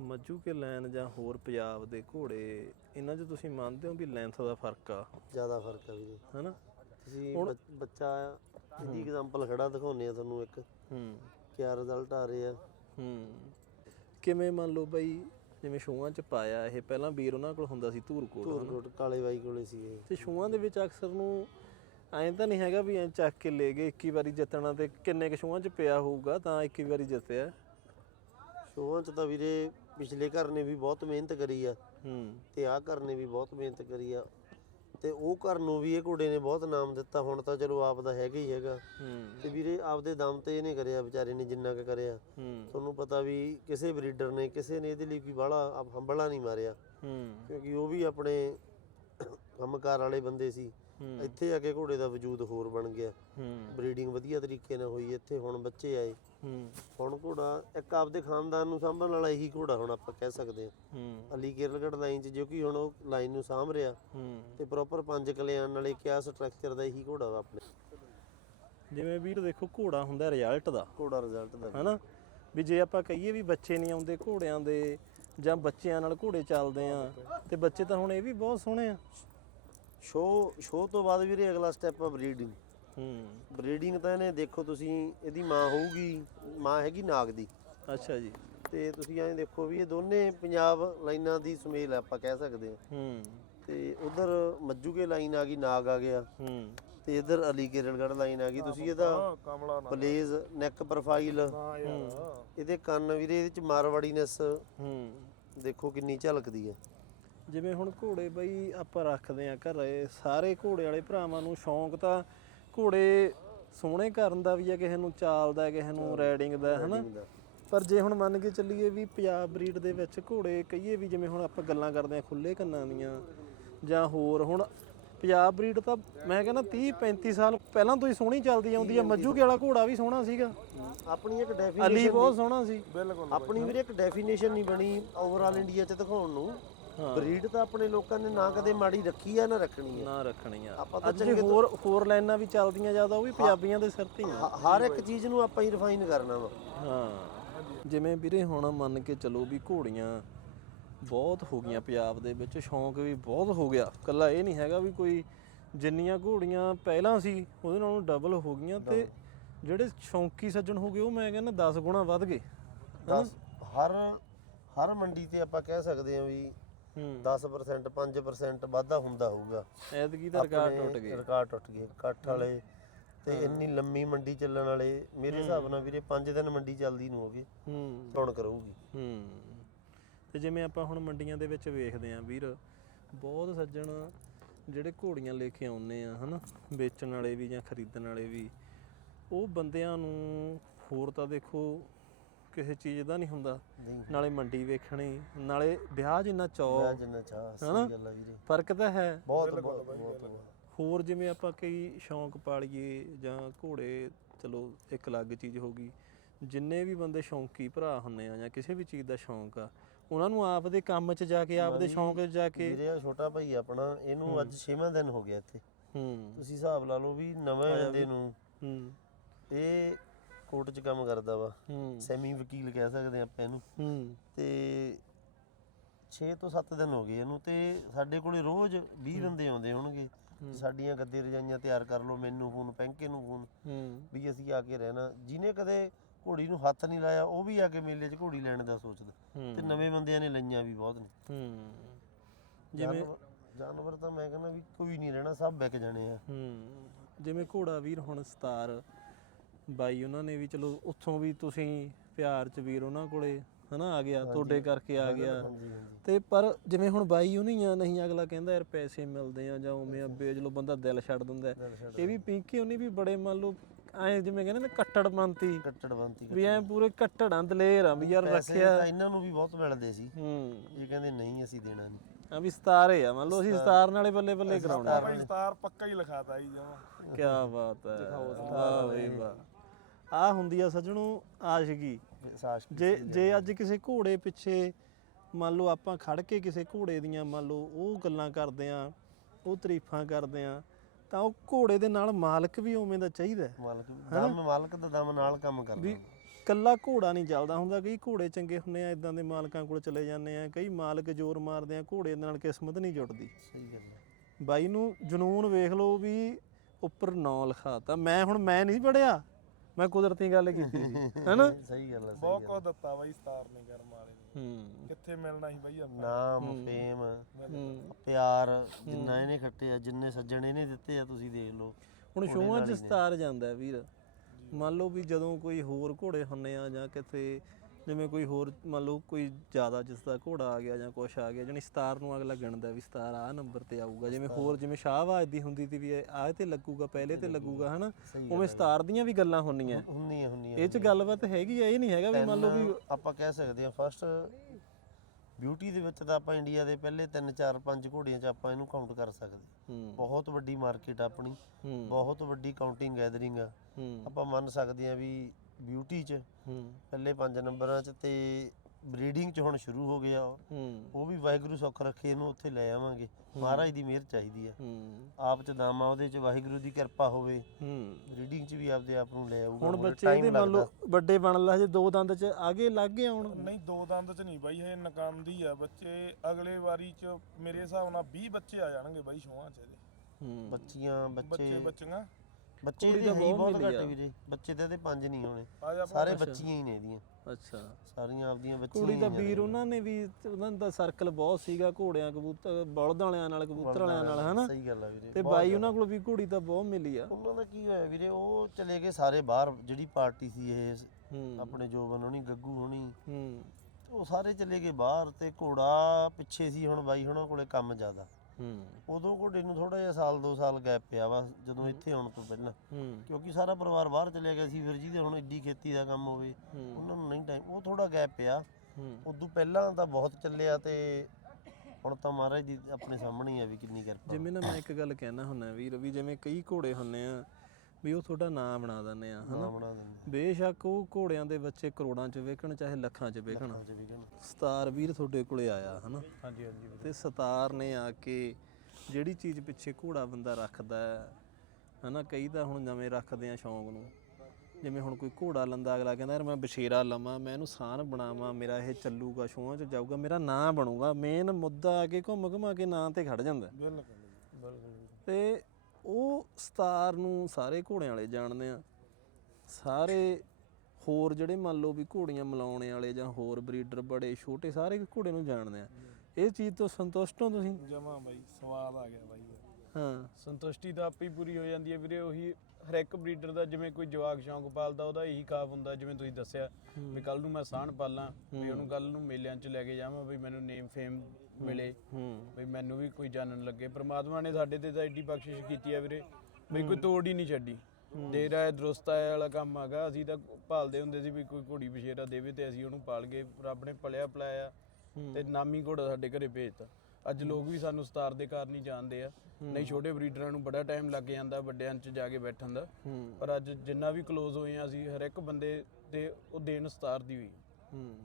Speaker 1: ਮੱਜੂ ਕੇ ਲੈਨ ਜਾਂ ਹੋਰ ਪੰਜਾਬ ਦੇ ਘੋੜੇ ਇਹਨਾਂ 'ਚ ਤੁਸੀਂ ਮੰਨਦੇ ਹੋ ਵੀ ਲੈਂਥ ਦਾ ਫ਼ਰਕ ਆ?
Speaker 4: ਜ਼ਿਆਦਾ ਫ਼ਰਕ ਆ ਵੀਰੇ।
Speaker 1: ਹਨਾ?
Speaker 4: ਤੁਸੀਂ ਬੱਚ- ਇਹਦੀ ਐਗਜ਼ਾਮਪਲ ਖੜਾ ਦਿਖਾਉਨੇ ਆ ਤੁਹਾਨੂੰ ਇੱਕ।
Speaker 1: ਹੂੰ।
Speaker 4: ਕਿਆ ਰਿਜ਼ਲਟ ਆ ਰਹੇ ਆ।
Speaker 1: ਹੂੰ। ਕਿਵੇਂ ਮੰਨ ਲਓ ਬਈ ਜਿਵੇਂ ਸ਼ੋਆਂ 'ਚ ਪਾਇਆ ਇਹ ਪਹਿਲਾਂ ਵੀਰ ਉਹਨਾਂ ਕੋਲ ਹੁੰਦਾ ਸੀ ਧੂਰ ਕੋਲ
Speaker 4: ਧੂਰਕੋਟ ਕਾਲੇ ਬਾਈ ਕੋਲੇ ਸੀਗੇ।
Speaker 1: ਤੇ ਸ਼ੋਆਂ ਦੇ ਵਿੱਚ ਅਕਸਰ ਨੂੰ ਐਂ ਤਾਂ ਨਹੀਂ ਹੈਗਾ ਵੀ ਐਂ ਚੱਕ ਕੇ ਲੈ ਗਏ 21 ਵਾਰੀ ਜਿੱਤਣਾ ਤੇ ਕਿੰਨੇ ਕੁ ਸ਼ੋਆਂ 'ਚ ਪਿਆ ਹੋਊਗਾ ਤਾਂ 21 ਵਾਰੀ ਜਿੱਤਿਆ।
Speaker 4: ਸ਼ੋਆਂ 'ਚ ਤਾਂ ਵੀਰੇ ਪਿਛਲੇ ਘਰ ਨੇ ਵੀ ਬਹੁਤ ਮਿਹਨਤ ਕਰੀ ਆ।
Speaker 1: ਹੂੰ।
Speaker 4: ਤੇ ਆਹ ਘਰ ਨੇ ਵੀ ਬਹੁਤ ਮਿਹਨਤ ਕਰੀ ਆ। ਤੇ ਉਹ ਘਰ ਨੂੰ ਵੀ ਇਹ ਘੋੜੇ ਨੇ ਬਹੁਤ ਨਾਮ ਦਿੱਤਾ ਹੁਣ ਤਾਂ ਚਲੋ ਆਪ ਦਾ ਹੈਗਾ ਹੀ ਹੈਗਾ।
Speaker 1: ਹੂੰ।
Speaker 4: ਤੇ ਵੀਰੇ ਆਪਦੇ ਦਮ ਤੇ ਇਹਨੇ ਕਰਿਆ ਵਿਚਾਰੇ ਨੇ ਜਿੰਨਾ ਕੁ ਕਰਿਆ।
Speaker 1: ਹੂੰ।
Speaker 4: ਤੁਹਾਨੂੰ ਪਤਾ ਵੀ ਕਿਸੇ ਬਰੀਡਰ ਨੇ ਕਿਸੇ ਨੇ ਇਹਦੇ ਲਈ ਕੋਈ ਬਾਹਲਾ ਹੰਬਲਾ ਨਹੀਂ ਮਾਰਿਆ।
Speaker 1: ਹੂੰ।
Speaker 4: ਕਿਉਂਕਿ ਉਹ ਵੀ ਆਪਣੇ ਕੰਮਕਾਰ ਵਾਲੇ ਬੰਦੇ ਸੀ। ਇੱਥੇ ਆ ਕੇ ਘੋੜੇ ਦਾ ਵਜੂਦ ਹੋਰ ਬਣ ਗਿਆ।
Speaker 1: ਹੂੰ।
Speaker 4: ਬਰੀਡਿੰਗ ਵਧੀਆ ਤਰੀਕੇ ਨਾਲ ਹੋਈ ਇੱਥੇ ਹੁਣ ਬੱਚੇ ਆਏ।
Speaker 1: ਹੂੰ।
Speaker 4: ਹੁਣ ਘੋੜਾ ਇੱਕ ਆਪਦੇ ਖਾਨਦਾਨ ਨੂੰ ਸਾਂਭਣ ਵਾਲਾ ਇਹੀ ਘੋੜਾ ਹੁਣ ਆਪਾਂ ਕਹਿ ਸਕਦੇ ਹਾਂ। ਅਲੀ ਕੇਰਲਗੜ੍ਹ ਲਾਈਨ 'ਚ ਜੋ ਕਿ ਹੁਣ ਉਹ ਲਾਈਨ ਨੂੰ ਸਾਂਭ ਰਿਹਾ।
Speaker 1: ਹੂੰ।
Speaker 4: ਤੇ ਪ੍ਰੋਪਰ ਪੰਜ ਕਲਿਆਣ ਨਾਲੇ ਕਿਆ ਸਟਰਕਚਰ ਦਾ ਇਹੀ ਘੋੜਾ ਵਾ ਆਪਣੇ।
Speaker 1: ਜਿਵੇਂ ਵੀਰ ਦੇਖੋ ਘੋੜਾ ਹੁੰਦਾ ਰਿਜ਼ਲਟ ਦਾ।
Speaker 4: ਘੋੜਾ ਰਿਜ਼ਲਟ ਦਾ।
Speaker 1: ਹਨਾ? ਵੀ ਜੇ ਆਪਾਂ ਕਹੀਏ ਵੀ ਬੱਚੇ ਨਹੀਂ ਆਉਂਦੇ ਘੋੜਿਆਂ ਦੇ ਜਾਂ ਬੱਚਿਆਂ ਨਾਲ ਘੋੜੇ ਚੱਲਦੇ ਆ ਤੇ ਬੱਚੇ ਤਾਂ ਹੁਣ ਇਹ ਵੀ ਬਹੁਤ ਸੋਹਣੇ ਆ।
Speaker 4: ਸ਼ੋ ਸ਼ੋ ਤੋਂ ਬਾਅਦ ਵੀਰੇ ਅਗਲਾ ਸਟੈਪ ਆ ਬਰੀਡਿੰਗ
Speaker 1: ਹੂੰ।
Speaker 4: ਬਰੀਡਿੰਗ ਤਾਂ ਇਹਨੇ ਦੇਖੋ ਤੁਸੀਂ ਇਹਦੀ ਮਾਂ ਹੋਊਗੀ ਮਾਂ ਹੈਗੀ ਨਾਗ ਦੀ।
Speaker 1: ਅੱਛਾ ਜੀ।
Speaker 4: ਤੇ ਤੁਸੀਂ ਐਂ ਦੇਖੋ ਵੀ ਇਹ ਦੋਨੇ ਪੰਜਾਬ ਲਾਈਨਾਂ ਦੀ ਸੁਮੇਲ ਆ ਆਪਾਂ ਕਹਿ ਸਕਦੇ ਹਾਂ।
Speaker 1: ਹੂੰ।
Speaker 4: ਤੇ ਉਧਰ ਮੱਜੂਕੇ ਲਾਈਨ ਆ ਗਈ ਨਾਗ ਆ ਗਿਆ।
Speaker 1: ਹੂੰ।
Speaker 4: ਤੇ ਇਧਰ ਅਲੀ ਕੇਰਲਗੜ੍ਹ ਲਾਈਨ ਆ ਗਈ ਤੁਸੀਂ ਇਹਦਾ
Speaker 2: ਹਾਂ ਕਮਲਾ ਨਾ
Speaker 4: ਪਲੇਜ਼ ਨੈਕ ਪ੍ਰੋਫਾਈਲ ਇਹਦੇ ਕੰਨ ਵੀਰੇ ਇਹਦੇ ਚ ਮਾਰਵਾੜੀਨੈਸ
Speaker 1: ਹੂੰ।
Speaker 4: ਦੇਖੋ ਕਿੰਨੀ ਝਲਕਦੀ ਹੈ।
Speaker 1: ਜਿਵੇਂ ਹੁਣ ਘੋੜੇ ਬਈ ਆਪਾਂ ਰੱਖਦੇ ਆ ਘਰੇ ਸਾਰੇ ਘੋੜੇ ਵਾਲੇ ਭਰਾਵਾਂ ਨੂੰ ਸ਼ੌਂਕ ਤਾਂ ਘੋੜੇ ਸੋਹਣੇ ਕਰਨ ਦਾ ਵੀ ਆ ਕਿਸੇ ਨੂੰ ਚਾਲ ਦਾ ਕਿਸੇ ਨੂੰ ਰਾਈਡਿੰਗ ਦਾ ਹਨਾ? ਪਰ ਜੇ ਹੁਣ ਮੰਨ ਕੇ ਚੱਲੀਏ ਵੀ ਪੰਜਾਬ ਬਰੀਡ ਦੇ ਵਿੱਚ ਘੋੜੇ ਕਹੀਏ ਵੀ ਜਿਵੇਂ ਹੁਣ ਆਪਾਂ ਗੱਲਾਂ ਕਰਦੇ ਆ ਖੁੱਲੇ ਕੰਨਾਂ ਦੀਆਂ ਜਾਂ ਹੋਰ ਹੁਣ ਪੰਜਾਬ ਬਰੀਡ ਤਾਂ ਮੈਂ ਕਹਿੰਦਾ 30 35 ਸਾਲ ਪਹਿਲਾਂ ਤੋਂ ਹੀ ਸੋਹਣੀ ਚੱਲਦੀ ਆਉਂਦੀ ਆ ਮੱਜੂਕੇ ਵਾਲਾ ਘੋੜਾ ਵੀ ਸੋਹਣਾ ਸੀਗਾ।
Speaker 4: ਆਪਣੀ ਇੱਕ
Speaker 1: ਅਲੀ
Speaker 4: ਡੈਫੀਨੇਸ਼ਨ
Speaker 1: ਬਹੁਤ ਸੋਹਣਾ ਸੀ।
Speaker 2: ਬਿਲਕੁਲ
Speaker 4: ਆਪਣੀ ਵੀਰੇ ਇੱਕ ਡੈਫੀਨੇਸ਼ਨ ਨਹੀਂ ਬਣੀ ਓਵਰਆਲ ਇੰਡੀਆ ਚ ਦਿਖਾਉਣ ਨੂੰ। ਬਰੀਡ ਤਾਂ ਆਪਣੇ ਲੋਕਾਂ ਨੇ ਨਾ ਕਦੇ ਮਾੜੀ ਰੱਖੀ ਆ ਨਾ ਰੱਖਣੀ ਆ।
Speaker 1: ਨਾ ਰੱਖਣੀ ਆ।
Speaker 4: ਆਪਾਂ ਤਾਂ
Speaker 1: ਅੱਜ ਜੇ ਹੋਰ ਹੋਰ ਲਾਈਨਾਂ ਵੀ ਚੱਲਦੀਆਂ ਜ਼ਿਆਦਾ ਉਹ ਵੀ ਪੰਜਾਬੀਆਂ ਦੇ ਸਿਰ ਤੇ ਹੀ ਆ।
Speaker 4: ਹਰ ਇੱਕ ਚੀਜ਼ ਨੂੰ ਆਪਾਂ ਹੀ ਰਿਫਾਈਨ ਕਰਨਾ ਵਾ।
Speaker 1: ਹਾਂ। ਜਿਵੇਂ ਵੀਰੇ ਹੁਣ ਮੰਨ ਕੇ ਚਲੋ ਵੀ ਘੋੜੀਆਂ ਬਹੁਤ ਹੋ ਗਈਆਂ ਪੰਜਾਬ ਦੇ ਵਿੱਚ ਸ਼ੌਂਕ ਵੀ ਬਹੁਤ ਹੋ ਗਿਆ। ਕੱਲਾ ਇਹ ਨਹੀਂ ਹੈਗਾ ਵੀ ਕੋਈ ਜਿੰਨੀਆਂ ਘੋੜੀਆਂ ਪਹਿਲਾਂ ਸੀ ਉਹਦੇ ਨਾਲੋਂ ਡਬਲ ਹੋ ਗਈਆਂ ਤੇ ਜਿਹੜੇ ਸ਼ੌਂਕੀ ਸੱਜਣ ਹੋ ਗਏ ਉਹ ਮੈਂ ਕਹਿੰਦਾ 10 ਗੁਣਾ ਵੱਧ ਗਏ।
Speaker 4: ਹਰ ਹਰ ਮੰਡੀ ਤੇ ਆਪਾਂ ਕਹਿ ਸਕਦੇ ਹਾਂ ਵੀ
Speaker 1: ਹੂੰ
Speaker 4: 10% 5% ਵਾਧਾ ਹੁੰਦਾ ਹੋਊਗਾ।
Speaker 1: ਐਤਕੀ ਦਾ ਰਿਕਾਰਡ ਟੁੱਟ ਗਏ
Speaker 4: ਰਿਕਾਰਡ ਟੁੱਟ ਗਏ ਇਕੱਠ ਵਾਲੇ ਤੇ ਇੰਨੀ ਲੰਮੀ ਮੰਡੀ ਚੱਲਣ ਵਾਲੇ ਮੇਰੇ ਹਿਸਾਬ ਨਾਲ ਵੀਰੇ 5 ਦਿਨ ਮੰਡੀ ਚੱਲਦੀ ਨੂੰ ਹੋ ਗਏ
Speaker 1: ਹੂੰ।
Speaker 4: ਰੌਣਕ ਰਹੂਗੀ
Speaker 1: ਹੂੰ। ਤੇ ਜਿਵੇਂ ਆਪਾਂ ਹੁਣ ਮੰਡੀਆਂ ਦੇ ਵਿੱਚ ਵੇਖਦੇ ਆਂ ਵੀਰ ਬਹੁਤ ਸੱਜਣ ਜਿਹੜੇ ਘੋੜੀਆਂ ਲੈ ਕੇ ਆਉਂਦੇ ਆ ਹਨਾ? ਵੇਚਣ ਵਾਲੇ ਵੀ ਜਾਂ ਖਰੀਦਣ ਵਾਲੇ ਵੀ ਉਹ ਬੰਦਿਆਂ ਨੂੰ ਹੋਰ ਤਾਂ ਦੇਖੋ ਕਿਸੇ ਚੀਜ਼ ਦਾ ਨਹੀਂ ਹੁੰਦਾ। ਨਾਲੇ ਮੰਡੀ ਵੇਖਣੀ ਨਾਲੇ ਵਿਆਹ ਜਿੰਨਾ
Speaker 4: ਵਿਆਹ
Speaker 1: ਚੌ
Speaker 4: ਜਿੰਨਾ ਚਾਹ
Speaker 1: ਹਨਾ?
Speaker 4: ਸਹੀ ਗੱਲ ਆ ਵੀਰੇ।
Speaker 1: ਫ਼ਰਕ ਤਾਂ ਹੈ।
Speaker 4: ਬਹੁਤ ਬਹੁਤ ਬਹੁਤ
Speaker 1: ਹੋਰ ਜਿਵੇਂ ਆਪਾਂ ਕਈ ਸ਼ੌਂਕ ਪਾਲੀਏ ਜਾਂ ਘੋੜੇ ਚਲੋ ਇੱਕ ਅਲੱਗ ਚੀਜ਼ ਹੋ ਗਈ। ਜਿੰਨੇ ਵੀ ਬੰਦੇ ਸ਼ੌਂਕੀ ਭਰਾ ਹੁੰਨੇ ਆ ਜਾਂ ਕਿਸੇ ਵੀ ਚੀਜ਼ ਦਾ ਸ਼ੌਂਕ ਆ ਉਹਨਾਂ ਨੂੰ ਆਪ ਦੇ ਕੰਮ 'ਚ ਜਾ ਕੇ ਆਪ ਦੇ ਸ਼ੌਂਕ 'ਚ ਜਾ ਕੇ
Speaker 4: ਵੀਰੇ ਆ ਛੋਟਾ ਭਾਈ ਆਪਣਾ ਇਹਨੂੰ ਅੱਜ 6ਵਾਂ ਦਿਨ ਹੋ ਗਿਆ ਇੱਥੇ।
Speaker 1: ਹੂੰ।
Speaker 4: ਤੁਸੀਂ ਹਿਸਾਬ ਲਾ ਲਓ ਵੀ ਨਵੇਂ ਬੰਦੇ ਨੂੰ
Speaker 1: ਹੂੰ।
Speaker 4: ਇਹ ਕੋਰਟ 'ਚ ਕੰਮ ਕਰਦਾ ਵਾ।
Speaker 1: ਹੂੰ।
Speaker 4: ਸੈਮੀ ਵਕੀਲ ਕਹਿ ਸਕਦੇ ਆਪਾਂ ਇਹਨੂੰ।
Speaker 1: ਹੂੰ।
Speaker 4: ਤੇ 6 ਤੋਂ 7 ਦਿਨ ਹੋ ਗਏ ਇਹਨੂੰ ਤੇ ਸਾਡੇ ਕੋਲੇ ਰੋਜ਼ 20 ਬੰਦੇ ਆਉਂਦੇ ਹੋਣਗੇ। ਸਾਡੀਆਂ ਗੱਦੇ ਰਜਾਈਆਂ ਤਿਆਰ ਕਰ ਲਓ ਮੈਨੂੰ ਫੋਨ ਪੈਂਕੇ ਨੂੰ ਫੋਨ।
Speaker 1: ਹੂੰ।
Speaker 4: ਵੀ ਅਸੀਂ ਆ ਕੇ ਰਹਿਣਾ। ਜਿਹਨੇ ਕਦੇ ਘੋੜੀ ਨੂੰ ਹੱਥ ਨਹੀਂ ਲਾਇਆ ਉਹ ਵੀ ਆ ਕੇ ਮੇਲੇ 'ਚ ਘੋੜੀ ਲੈਣ ਦਾ ਸੋਚਦਾ। ਤੇ ਨਵੇਂ ਬੰਦਿਆਂ ਨੇ ਲਈਆਂ ਵੀ ਬਹੁਤ ਨੇ।
Speaker 1: ਹੂੰ। ਜਿਵੇਂ
Speaker 4: ਜਾਨਵਰ ਜਾਨਵਰ ਤਾਂ ਮੈਂ ਕਹਿੰਦਾ ਵੀ ਕੋਈ ਨਹੀਂ ਰਹਿਣਾ ਸਭ ਵਿਕ ਜਾਣੇ ਆ।
Speaker 1: ਹੂੰ। ਜਿਵੇਂ ਘੋੜਾ ਵੀਰ ਹੁਣ ਸਤਾਰ ਬਾਈ ਉਹਨਾਂ ਨੇ ਵੀ ਚਲੋ ਉੱਥੋਂ ਵੀ ਤੁਸੀਂ ਪਿਆਰ ਚ ਵੀਰ ਉਹਨਾਂ ਕੋਲੇ ਹਨਾ ਆ ਗਿਆ ਤੁਹਾਡੇ ਕਰਕੇ ਆ ਗਿਆ। ਤੇ ਪਰ ਜਿਵੇਂ ਹੁਣ ਬਾਈ ਉਹ ਨਹੀਂ ਆ ਨਹੀਂ ਅਗਲਾ ਕਹਿੰਦਾ ਯਾਰ ਪੈਸੇ ਮਿਲਦੇ ਆ ਜਾਂ ਉਵੇਂ ਆ ਵੇਚ ਲੋ ਬੰਦਾ ਦਿਲ ਛੱਡ ਦਿੰਦਾ। ਇਹ ਵੀ ਪਿੰਕੀ ਉਹਨੇ ਵੀ ਬੜੇ ਮੰਨ ਲਓ ਐ ਜਿਵੇਂ ਕਹਿੰਦੇ ਨੇ ਕੱਟੜ ਮੰਤੀ
Speaker 4: ਕੱਟੜ ਬੰਤੀ
Speaker 1: ਵੀ ਐ ਪੂਰੇ ਕੱਟੜਾਂ ਦਲੇਰ ਆ ਵੀ ਯਾਰ ਰੱਖਿਆ।
Speaker 4: ਇਹਨਾਂ ਨੂੰ ਵੀ ਬਹੁਤ ਮਿਲਦੇ ਸੀ।
Speaker 1: ਹੂੰ।
Speaker 4: ਇਹ ਕਹਿੰਦੇ ਨਹੀਂ ਅਸੀਂ ਦੇਣਾ ਨਹੀਂ।
Speaker 1: ਆ ਵੀ ਸਤਾਰੇ ਆ ਮੰਨ ਲਓ ਅਸੀਂ ਸਤਾਰ। ਨਾਲੇ ਬੱਲੇ ਬੱਲੇ ਕਰਾਉਣਾ
Speaker 2: ਸਟਾਰ ਪੱਕਾ ਹੀ ਲਿਖਾਤਾ ਜੀ ਜਮਾ।
Speaker 1: ਕੀ ਬਾਤ ਹੈ। ਵਾਹ ਵਾਹ। ਆ ਹੁੰਦੀ ਆ ਸੱਜਣੋ ਆਸ਼ਕੀ ਜੇ ਜੇ ਅੱਜ ਕਿਸੇ ਘੋੜੇ ਪਿੱਛੇ ਮੰਨ ਲਓ ਆਪਾਂ ਖੜ ਕੇ ਕਿਸੇ ਘੋੜੇ ਦੀਆਂ ਮੰਨ ਲਓ ਉਹ ਗੱਲਾਂ ਕਰਦੇ ਆ ਉਹ ਤਾਰੀਫਾਂ ਕਰਦੇ ਆ ਤਾਂ ਉਹ ਘੋੜੇ ਦੇ ਨਾਲ ਮਾਲਕ ਵੀ ਉਵੇਂ ਦਾ ਚਾਹੀਦਾ।
Speaker 4: ਮਾਲਕ ਦਮ ਮਾਲਕ ਦਾ ਦਮ ਨਾਲ ਕੰਮ ਕਰਦਾ
Speaker 1: ਵੀ ਕੱਲਾ ਘੋੜਾ ਨਹੀਂ ਚੱਲਦਾ ਹੁੰਦਾ ਕਈ ਘੋੜੇ ਚੰਗੇ ਹੁੰਨੇ ਆ ਇਦਾਂ ਦੇ ਮਾਲਕਾਂ ਕੋਲ ਚਲੇ ਜਾਂਦੇ ਆ ਕਈ ਮਾਲਕ ਜ਼ੋਰ ਮਾਰਦੇ ਆ ਘੋੜੇ ਦੇ ਨਾਲ ਕਿਸਮਤ ਨਹੀਂ ਜੁੜਦੀ।
Speaker 4: ਸਹੀ ਗੱਲ ਹੈ।
Speaker 1: ਬਾਈ ਨੂੰ ਜਨੂਨ ਵੇਖ ਲਓ ਵੀ ਉੱਪਰ ਨਾਂ ਲਿਖਾਤਾ। ਮੈਂ ਹੁਣ ਮੈਂ ਨਹੀਂ ਪੜਿਆ ਮੈਂ ਕੁਦਰਤੀ ਗੱਲ ਕੀਤੀ ਸੀ। ਹੈਨਾ?
Speaker 4: ਸਹੀ ਗੱਲ ਹੈ ਸਹੀ
Speaker 2: ਬਹੁਤ ਕੁਝ ਦਿੱਤਾ ਬਾਈ ਸਟਾਰ ਨੇ ਕਰਮ ਵਾਲੇ ਨੇ।
Speaker 1: ਹੂੰ।
Speaker 2: ਕਿੱਥੇ ਮਿਲਣਾ ਸੀ ਬਾਈ ਆਪਾਂ?
Speaker 4: ਨਾਮ ਫੇਮ ਪਿਆਰ ਜਿੰਨਾ ਇਹਨੇ ਖੱਟਿਆ ਜਿੰਨੇ ਸੱਜਣ ਇਹਨੇ ਦਿੱਤੇ ਆ ਤੁਸੀਂ ਦੇਖ ਲਓ।
Speaker 1: ਹੁਣ ਸ਼ੋਆਂ 'ਚ ਸਤਾਰ ਜਾਂਦਾ ਵੀਰ। ਮੰਨ ਲਓ ਵੀ ਜਦੋਂ ਕੋਈ ਹੋਰ ਘੋੜੇ ਹੁੰਨੇ ਆ ਜਾਂ ਕਿਤੇ ਜਿਵੇਂ ਕੋਈ ਹੋਰ ਮੰਨ ਲਓ ਕੋਈ ਜ਼ਿਆਦਾ ਜਿਸ ਦਾ ਘੋੜਾ ਆ ਗਿਆ ਜਾਂ ਕੁਛ ਆ ਗਿਆ ਜਾਨੀ ਸਤਾਰ ਨੂੰ ਅਗਲਾ ਗਿਣਦਾ ਵੀ ਸਤਾਰ ਆ ਨੰਬਰ ਤੇ ਆਊਗਾ। ਜਿਵੇਂ ਹੋਰ ਜਿਵੇਂ ਸ਼ਾਹਬਾਜ਼ ਦੀ ਹੁੰਦੀ ਸੀ ਵੀ ਆਹ ਤੇ ਲੱਗੂਗਾ ਪਹਿਲੇ ਤੇ ਲੱਗੂਗਾ ਹਨਾ? ਉਵੇਂ ਸਤਾਰ ਦੀਆਂ ਵੀ ਗੱਲਾਂ ਹੁੰਨੀਆਂ।
Speaker 4: ਹੁੰਦੀਆਂ ਹੁੰਦੀਆਂ
Speaker 1: ਇਹ 'ਚ ਗੱਲਬਾਤ ਹੈਗੀ ਆ ਇਹ ਨਹੀਂ ਹੈਗਾ ਵੀ ਮੰਨ ਲਓ ਵੀ
Speaker 4: ਆਪਾਂ ਕਹਿ ਸਕਦੇ ਹਾਂ ਫਸਟ ਬਿਊਟੀ ਦੇ ਵਿੱਚ ਤਾਂ ਆਪਾਂ ਇੰਡੀਆ ਦੇ ਪਹਿਲੇ 3 4 5 ਘੋੜੀਆਂ 'ਚ ਆਪਾਂ ਇਹਨੂੰ ਕਾਊਂਟ ਕਰ ਸਕਦੇ ਬਹੁਤ ਵੱਡੀ ਮਾਰਕੀਟ ਆਪਣੀ। ਬਹੁਤ ਵੱਡੀ ਕਾਊਂਟਿੰਗ ਗੈਦਰਿੰਗ ਆ। ਆਪਾਂ ਮੰਨ ਸਕਦੇ ਆ ਵੀ ਬਿਊਟੀ 'ਚ।
Speaker 1: ਹੂੰ।
Speaker 4: ਪਹਿਲੇ 5 ਨੰਬਰਾਂ 'ਚ ਤੇ ਬਰੀਡਿੰਗ 'ਚ ਹੁਣ ਸ਼ੁਰੂ ਹੋ ਗਿਆ ਉਹ।
Speaker 1: ਹੂੰ।
Speaker 4: ਉਹ ਵੀ ਵਾਹਿਗੁਰੂ ਸੁੱਖ ਰੱਖੇ ਇਹਨੂੰ ਉੱਥੇ ਲੈ ਆਵਾਂਗੇ। ਮਹਾਰਾਜ ਦੀ ਮਿਹਰ ਚਾਹੀਦੀ ਆ।
Speaker 1: ਹੂੰ।
Speaker 4: ਆਪ ਚ ਦਾਮਾ ਉਹਦੇ ਚ ਵਾਹਿਗੁਰੂ ਦੀ ਕਿਰਪਾ ਹੋਵੇ।
Speaker 1: ਹੂੰ।
Speaker 4: ਬਰੀਡਿੰਗ ਚ ਵੀ ਆਪਦੇ ਆਪ ਨੂੰ ਲੈ ਆਊਗਾ
Speaker 1: ਹੁਣ ਬੱਚੇ ਇਹਦੇ ਮੰਨ ਲਓ। ਵੱਡੇ ਬਣ ਲਾ ਹਜੇ ਦੋ ਦੰਦ ਚ ਆਗੇ ਲੱਗ ਗਏ ਹੁਣ।
Speaker 2: ਨਹੀਂ ਦੋ ਦੰਦ ਚ ਨਹੀਂ ਬਾਈ ਇਹ ਨਕਾਂਦੀ ਆ। ਬੱਚੇ ਅਗਲੇ ਵਾਰੀ ਚ ਮੇਰੇ ਹਿਸਾਬ ਨਾਲ 20 ਬੱਚੇ ਆ ਜਾਣਗੇ ਬਾਈ ਸ਼ੋਆਂ ਚ ਇਹਦੇ।
Speaker 1: ਹੂੰ।
Speaker 4: ਬੱਚੀਆਂ
Speaker 2: ਬੱਚੇ।
Speaker 4: ਬੱਚੇ
Speaker 2: ਬੱਚੀਆਂ।
Speaker 4: ਬੱਚੇ
Speaker 1: ਕੁੜੀ
Speaker 4: ਹੀ
Speaker 1: ਬਹੁਤ
Speaker 4: ਬਹੁਤ
Speaker 1: ਮਿਲੀ
Speaker 4: ਘੱਟ
Speaker 1: ਆ।
Speaker 4: ਵੀਰੇ। ਬੱਚੇ ਦੇ ਤੇ ਪੰਜ ਨਹੀਂ ਹੋਣੇ। ਸਾਰੇ। ਬੱਚੀਆਂ ਹੀ ਨੇ ਇਹਦੀਆਂ।
Speaker 1: ਅੱਛਾ।
Speaker 4: ਸਾਰੀਆਂ ਆਪਦੀਆਂ ਬੱਚੀਆਂ
Speaker 1: ਕੁੜੀ ਦਾ ਵੀਰ। ਉਹਨਾਂ ਨੇ ਵੀ ਉਹਨਾਂ ਦਾ ਸਰਕਲ ਬਹੁਤ ਸੀਗਾ ਘੋੜਿਆਂ ਕਬੂਤਰ ਬਲਦ ਵਾਲਿਆਂ ਨਾਲ ਕਬੂਤਰ ਵਾਲਿਆਂ ਨਾਲ ਹਨਾ?
Speaker 4: ਸਹੀ ਗੱਲ ਆ ਵੀਰੇ
Speaker 1: ਤੇ ਬਾਈ। ਉਹਨਾਂ ਕੋਲ ਵੀ ਘੋੜੀ ਤਾਂ ਬਹੁਤ ਮਿਲੀ ਆ।
Speaker 4: ਉਹਨਾਂ ਦਾ ਕੀ ਹੋਇਆ ਵੀਰੇ ਉਹ ਚਲੇ ਗਏ ਸਾਰੇ ਬਾਹਰ ਜਿਹੜੀ ਪਾਰਟੀ ਸੀ ਇਹ ਆਪਣੇ ਜੋਬਨ ਹੋਣੀ ਗੱਗੂ ਹੋਣੀ।
Speaker 1: ਹੂੰ।
Speaker 4: ਉਹ ਸਾਰੇ ਚਲੇ ਗਏ ਬਾਹਰ ਤੇ ਘੋੜਾ ਪਿੱਛੇ ਸੀ ਹੁਣ ਬਾਈ ਹੁਣਾਂ ਕੋਲੇ ਕੰਮ ਜ਼ਿਆਦਾ।
Speaker 1: ਹੂੰ।
Speaker 4: ਉਦੋਂ ਘੋੜੇ ਨੂੰ ਥੋੜਾ ਜਿਹਾ ਸਾਲ ਦੋ ਸਾਲ ਗੈਪ ਪਿਆ ਵਾ ਜਦੋਂ ਇੱਥੇ ਆਉਣ ਤੋਂ ਪਹਿਲਾਂ।
Speaker 1: ਹੂੰ।
Speaker 4: ਕਿਉਂਕਿ ਸਾਰਾ ਪਰਿਵਾਰ ਬਾਹਰ ਚਲਿਆ ਗਿਆ ਸੀ ਫਿਰ ਜਿਹਦੇ ਹੁਣ ਇੱਡੀ ਖੇਤੀ ਦਾ ਕੰਮ ਹੋਵੇ ਉਹਨਾਂ ਨੂੰ ਨਹੀਂ ਟਾਈਮ ਉਹ ਥੋੜਾ ਗੈਪ ਪਿਆ।
Speaker 1: ਹੂੰ।
Speaker 4: ਉਦੋਂ ਪਹਿਲਾਂ ਤਾਂ ਬਹੁਤ ਚੱਲਿਆ ਤੇ ਹੁਣ ਤਾਂ ਮਹਾਰਾਜ ਦੀ ਆਪਣੇ ਸਾਹਮਣੇ ਹੀ ਆ ਵੀ ਕਿੰਨੀ ਕਿਰਪਾ।
Speaker 1: ਜਿਵੇਂ ਨਾ ਮੈਂ ਇੱਕ ਗੱਲ ਕਹਿਣਾ ਹੁੰਨਾ ਵੀਰ ਵੀ ਜਿਵੇਂ ਕਈ ਘੋੜੇ ਹੁੰਨੇ ਆ ਵੀ ਉਹ ਤੁਹਾਡਾ ਨਾਂ ਬਣਾ ਦਿੰਦੇ ਆ ਹਨਾ?
Speaker 4: ਬਣਾ ਦਿੰਦੇ
Speaker 1: ਬੇਸ਼ੱਕ ਉਹ ਘੋੜਿਆਂ ਦੇ ਬੱਚੇ ਕਰੋੜਾਂ ਚ ਵੇਚਣ ਚਾਹੇ ਲੱਖਾਂ ਚ ਵੇਚਣ ਸਤਾਰ ਵੀਰ ਤੁਹਾਡੇ ਕੋਲੇ ਆਇਆ ਹਨਾ?
Speaker 3: ਹਾਂਜੀ ਹਾਂਜੀ
Speaker 1: ਤੇ ਸਤਾਰ ਨੇ ਆ ਕੇ ਜਿਹੜੀ ਚੀਜ਼ ਪਿੱਛੇ ਘੋੜਾ ਬੰਦਾ ਰੱਖਦਾ ਹੈ ਹਨਾ? ਕਈ ਤਾਂ ਹੁਣ ਨਵੇਂ ਰੱਖਦੇ ਆ ਸ਼ੌਂਕ ਨੂੰ। ਜਿਵੇਂ ਹੁਣ ਕੋਈ ਘੋੜਾ ਲੰਦਾ ਅਗਲਾ ਕਹਿੰਦਾ ਯਾਰ ਮੈਂ ਬਸ਼ੇਰਾ ਲਵਾਂ ਮੈਂ ਇਹਨੂੰ ਸਾਨ ਬਣਾਵਾਂ ਮੇਰਾ ਇਹ ਚੱਲੂਗਾ ਸ਼ੋਆਂ 'ਚ ਜਾਊਗਾ ਮੇਰਾ ਨਾਂ ਬਣੂਗਾ। ਮੇਨ ਮੁੱਦਾ ਆ ਕੇ ਘੁੰਮ ਘੁਮਾ ਕੇ ਨਾਂ ਤੇ ਖੜ ਜਾਂਦਾ।
Speaker 2: ਬਿਲਕੁਲ
Speaker 4: ਬਿਲਕੁਲ।
Speaker 1: ਤੇ ਉਹ ਸਤਾਰ ਨੂੰ ਸਾਰੇ ਘੋੜਿਆਂ ਵਾਲੇ ਜਾਣਦੇ ਆ। ਸਾਰੇ ਹੋਰ ਜਿਹੜੇ ਮੰਨ ਲਓ ਵੀ ਘੋੜੀਆਂ ਮਿਲਾਉਣੇ ਵਾਲੇ ਜਾਂ ਹੋਰ ਬਰੀਡਰ ਬੜੇ ਛੋਟੇ ਸਾਰੇ ਘੋੜੇ ਨੂੰ ਜਾਣਦੇ ਆ। ਇਹ ਚੀਜ਼ ਤੋਂ ਸੰਤੁਸ਼ਟ ਹੋ ਤੁਸੀਂ?
Speaker 2: ਜਮਾ ਬਾਈ ਸਵਾਦ ਆ ਗਿਆ ਬਾਈ
Speaker 1: ਹਾਂ।
Speaker 3: ਸੰਤੁਸ਼ਟੀ ਤਾਂ ਆਪੇ ਹੀ ਪੂਰੀ ਹੋ ਜਾਂਦੀ ਹੈ ਵੀਰੇ ਉਹੀ ਹਰ ਇੱਕ ਬਰੀਡਰ ਦਾ ਜਿਵੇਂ ਕੋਈ ਜਵਾਕ ਸ਼ੌਂਕ ਪਾਲਦਾ ਉਹਦਾ ਇਹੀ ਖਾਬ ਹੁੰਦਾ ਜਿਵੇਂ ਤੁਸੀਂ ਦੱਸਿਆ ਵੀ ਕੱਲ ਨੂੰ ਮੈਂ ਸਾਹਣ ਪਾਲਾਂ ਵੀ ਉਹਨੂੰ ਕੱਲ ਨੂੰ ਮੇਲਿਆਂ 'ਚ ਲੈ ਕੇ ਜਾਵਾਂ ਵੀ ਮੈਨੂੰ ਨੇਮ ਫੇਮ ਮਿਲੇ। ਵੀ ਮੈਨੂੰ ਵੀ ਕੋਈ ਜਾਣਨ ਲੱਗੇ। ਪ੍ਰਮਾਤਮਾ ਨੇ ਸਾਡੇ ਤੇ ਤਾਂ ਐਡੀ ਬਖਸ਼ਿਸ਼ ਕੀਤੀ ਹੈ ਵੀਰੇ। ਵੀ ਕੋਈ ਤੋੜ ਹੀ ਨਹੀਂ ਛੱਡੀ। ਦੇਰਾ ਹੈ ਦਰੁਸਤ ਵਾਲਾ ਕੰਮ ਹੈਗਾ। ਅਸੀਂ ਤਾਂ ਭਾਲਦੇ ਹੁੰਦੇ ਸੀ ਵੀ ਕੋਈ ਘੋੜੀ ਬਸ਼ੇਰਾ ਦੇਵੇ ਤੇ ਅਸੀਂ ਉਹਨੂੰ ਪਾਲ ਕੇ ਰੱਬ ਨੇ ਪਲਿਆ ਪਲਾਇਆ। ਤੇ ਨਾਮੀ ਘੋੜਾ ਸਾਡੇ ਘਰੇ ਭੇਜਤਾ। ਅੱਜ ਲੋਕ ਵੀ ਸਾਨੂੰ ਸਤਾਰ ਦੇ ਕਾਰਨ ਹੀ ਜਾਣਦੇ ਆ। ਨਹੀਂ ਛੋਟੇ ਬਰੀਡਰਾਂ ਨੂੰ ਬੜਾ ਟਾਈਮ ਲੱਗ ਜਾਂਦਾ ਵੱਡਿਆਂ 'ਚ ਜਾ ਕੇ ਬੈਠਣ ਦਾ। ਪਰ ਅੱਜ ਜਿੰਨਾ ਵੀ ক্লোਜ਼ ਹੋਏ ਆ ਅਸੀਂ ਹਰ ਇੱਕ ਬੰਦੇ ਤੇ ਉਹ ਦੇਣ ਸਤਾਰ ਦੀ ਹੋਈ।
Speaker 1: ਹੂੰ।